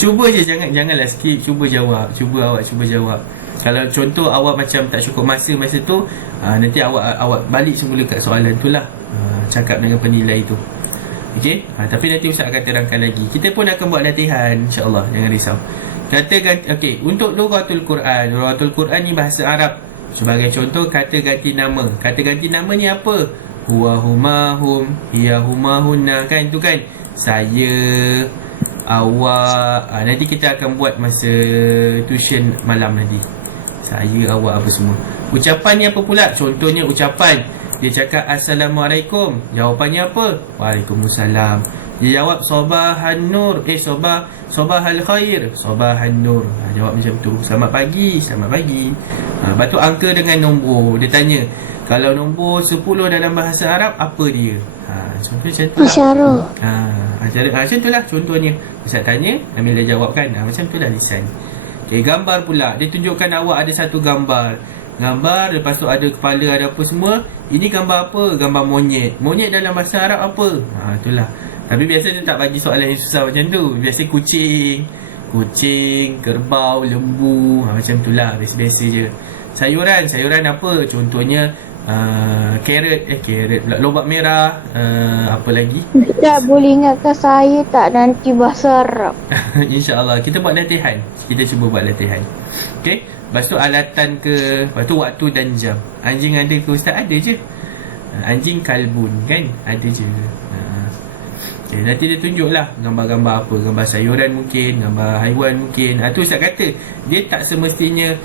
Cuba je, janganlah skip. Cuba jawab. Awak cuba jawab. Kalau contoh awak macam tak cukup masa tu, nanti awak balik semula kat soalan tu lah. Cakap dengan penilai tu. Okey. Tapi nanti Ustaz akan terangkan lagi. Kita pun akan buat latihan, insya-Allah, jangan risau. Kata ganti, okey, untuk lughatul Quran. Lughatul Quran ni bahasa Arab. Sebagai contoh, kata ganti nama. Kata ganti nama ni apa? Huwa, huma, hum, hiya, huma, hunna. Kan tu kan? Saya, awak. Nanti kita akan buat masa tuition malam nanti. Saya, awak, apa semua. Ucapan ni apa pula? Contohnya ucapan. Dia cakap Assalamualaikum. Jawapannya apa? Waalaikumsalam. Dia jawab Sobahan Nur. Sobahal Khair. Sobahan Nur. Jawab macam tu. Selamat pagi. Lepas tu angka dengan nombor. Dia tanya, kalau nombor 10 dalam bahasa Arab, apa dia? Contoh macam tu lah. Macam tu lah contohnya. Ustaz tanya, ambil dia jawab kan. Macam tu lah lisan. Okay, gambar pula. Dia tunjukkan awak ada satu gambar. Lepas tu ada kepala, ada apa semua. Ini gambar apa? Gambar monyet. Monyet dalam bahasa Arab apa? Itulah. Tapi biasa dia tak bagi soalan yang susah macam tu. Biasa kucing, kerbau, lembu. Macam tu lah. Biasa-biasa je. Sayuran apa? Contohnya carrot pula. Lobak merah. Apa lagi? Tak boleh ingatkan saya tak nanti bahasa Arab. InsyaAllah. Kita buat latihan. Kita cuba buat latihan. Okay. Lepas tu alatan ke. Lepas tu waktu dan jam. Anjing ada ke Ustaz? Ada je. Anjing kalbun kan? Ada je. Okay, nanti dia tunjuk lah gambar-gambar apa. Gambar sayuran mungkin, gambar haiwan mungkin. Tu Ustaz kata, dia tak semestinya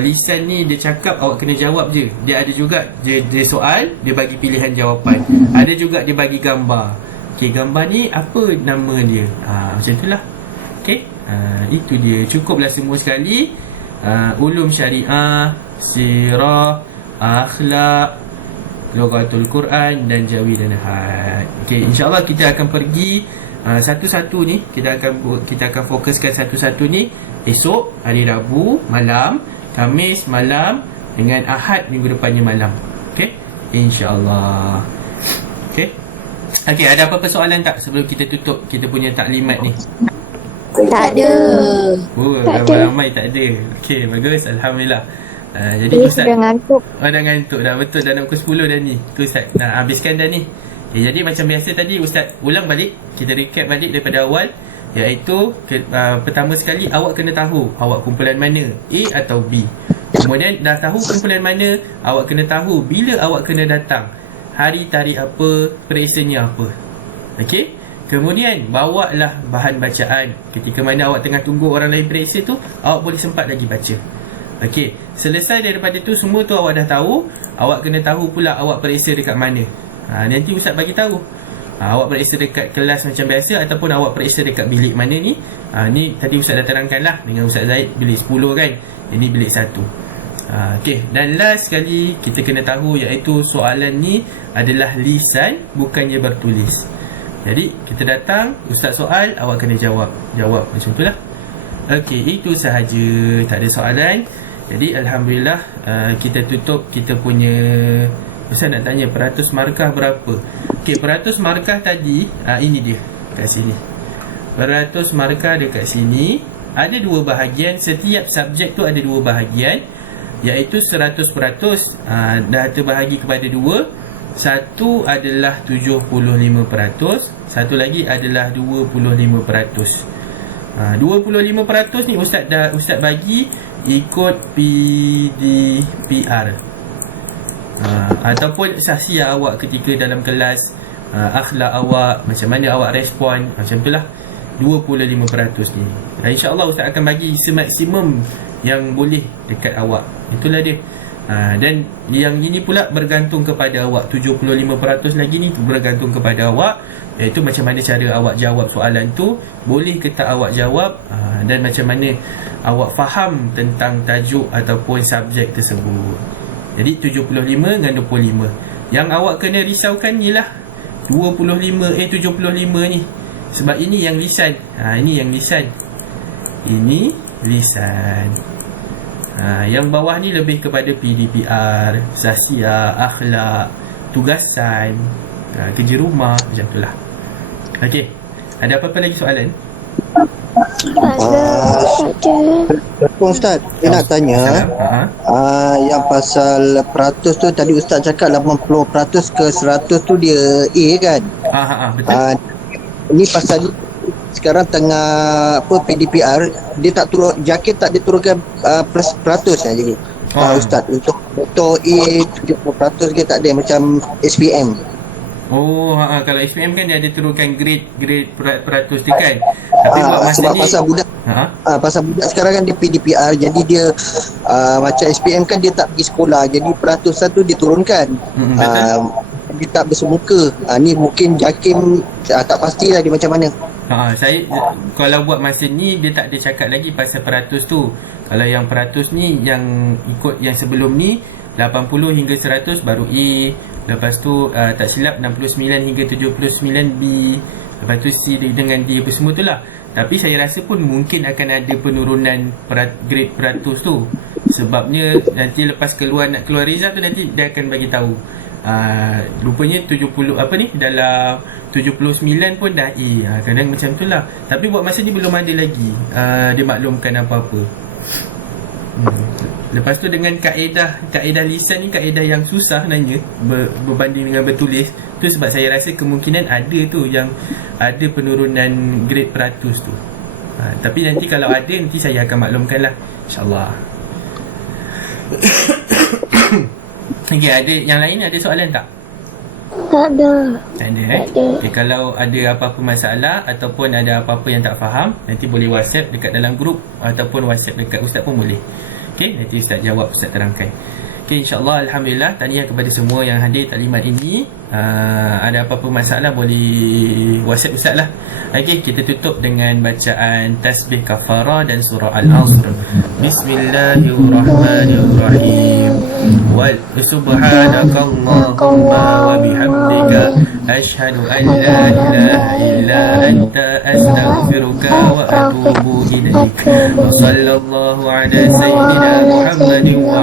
lisan ni dia cakap awak kena jawab je. Dia ada juga dia soal, dia bagi pilihan jawapan. Ada juga dia bagi gambar. Okay, gambar ni apa nama dia? Macam tu lah. Okay, itu dia. Cukuplah semua sekali. Ulum syariah, sirah, akhlak, lughatul Quran dan Jawi dan Had. Okey, insya-Allah kita akan pergi satu-satu ni. Kita akan fokuskan satu-satu ni esok hari Rabu malam, Khamis malam dengan Ahad minggu depannya malam. Okey, insya-Allah. Okey, ada apa-apa soalan tak sebelum kita tutup kita punya taklimat ni? Tak ada. Ramai tak ada. Okey, bagus, alhamdulillah. Jadi Ustaz dah ngantuk. Dah ngantuk dah. Betul, dah nak pukul 10 dah ni. Tu Ustaz nak habiskan dah ni. Jadi macam biasa tadi Ustaz ulang balik. Kita recap balik daripada awal. Iaitu pertama sekali awak kena tahu awak kumpulan mana, A atau B. Kemudian dah tahu kumpulan mana, awak kena tahu bila awak kena datang, hari tarikh apa, periksanya apa. Okey. Kemudian bawalah bahan bacaan. Ketika mana awak tengah tunggu orang lain periksa tu, awak boleh sempat lagi baca. Okey, selesai daripada tu semua tu awak dah tahu. Awak kena tahu pula awak periksa dekat mana. Nanti Ustaz bagi tahu. Awak periksa dekat kelas macam biasa ataupun awak periksa dekat bilik mana ni. Ni tadi Ustaz dah terangkan lah dengan Ustaz Zaid, bilik 10 kan. Ini bilik 1. Okey, dan last sekali kita kena tahu iaitu soalan ni adalah lisan, bukannya bertulis. Jadi kita datang, Ustaz soal, awak kena jawab macam tu lah. Okey, itu sahaja, tak ada soalan. Jadi Alhamdulillah, kita tutup kita punya. Ustaz nak tanya peratus markah berapa? Okey, peratus markah tadi, ini dia kat sini. Peratus markah dekat sini ada 2 bahagian. Setiap subjek tu ada 2 bahagian, iaitu 100%. Dah terbahagi kepada 2. Satu adalah 75%, satu lagi adalah 25%. 25% ni Ustaz bagi ikut PDPR. Ataupun sahsiah awak ketika dalam kelas, akhlak awak, macam mana awak respon, macam tu lah. 25% ni InsyaAllah Ustaz akan bagi semaksimum yang boleh dekat awak. Itulah dia. Dan yang ini pula bergantung kepada awak. 75% lagi ni bergantung kepada awak, iaitu macam mana cara awak jawab soalan tu, boleh ke tak awak jawab, dan macam mana awak faham tentang tajuk ataupun subjek tersebut. Jadi 75 dengan 25. Yang awak kena risaukan ni lah 75 ni. Sebab ini yang lisan. Ini yang lisan. Ini lisan. Yang bawah ni lebih kepada PDPR, sahsiah, akhlak, tugasan, kerja rumah, macam tu lah. Okey, ada apa-apa lagi soalan? Ustaz, saya nak tanya, yang pasal peratus tu tadi Ustaz cakap 80% ke 100 tu dia A kan? Betul. Ini pasal sekarang tengah PDPR, dia tak turun JAKIM, tak diturunkan peratus jadi. Ustaz, untuk A 70% ke tak ada macam SPM. Kalau SPM kan dia ada turunkan grade peratus dia kan. Tapi buat masa sebab ni pasal budak sekarang kan dia PDPR, jadi dia macam SPM kan dia tak pergi sekolah, jadi peratusan tu diturunkan. Dia tak bersemuka. Ni mungkin JAKIM tak pastilah dia macam mana. Saya kalau buat masa ni dia tak ada cakap lagi pasal peratus tu. Kalau yang peratus ni yang ikut yang sebelum ni 80 hingga 100 baru A. Lepas tu tak silap 69 hingga 79 B. Lepas tu C dengan D apa semua tu lah. Tapi saya rasa pun mungkin akan ada penurunan grade peratus tu. Sebabnya nanti lepas nak keluar result tu nanti dia akan bagi tahu. Rupanya 70 dalam 79 pun dah A. Kadang macam tu lah. Tapi buat masa ni belum ada lagi dia maklumkan apa-apa. Lepas tu dengan kaedah lisan ni kaedah yang susah nanya berbanding dengan bertulis. Tu sebab saya rasa kemungkinan ada tu yang ada penurunan grade peratus tu. Tapi nanti kalau ada nanti saya akan maklumkan lah, InsyaAllah. Okay, ada yang lain ada soalan tak? Tak ada. Tak ada Okay, kalau ada apa-apa masalah ataupun ada apa-apa yang tak faham, nanti boleh WhatsApp dekat dalam grup ataupun WhatsApp dekat Ustaz pun boleh. Okay, nanti Ustaz jawab, Ustaz terangkan. Okay, insyaAllah Alhamdulillah. Tahniah kepada semua yang hadir taklimat ini. Ada apa-apa masalah boleh WhatsApp Ustaz lah. Okay, kita tutup dengan bacaan tasbih kafarah dan surah Al-Asr. Bismillahirrahmanirrahim. Subhanakallahumma wa bihamdika ashhadu an la ilaha illa anta astaghfiruka wa atubu ilaik. Wa sallallahu ala sayyidina Muhammadin wa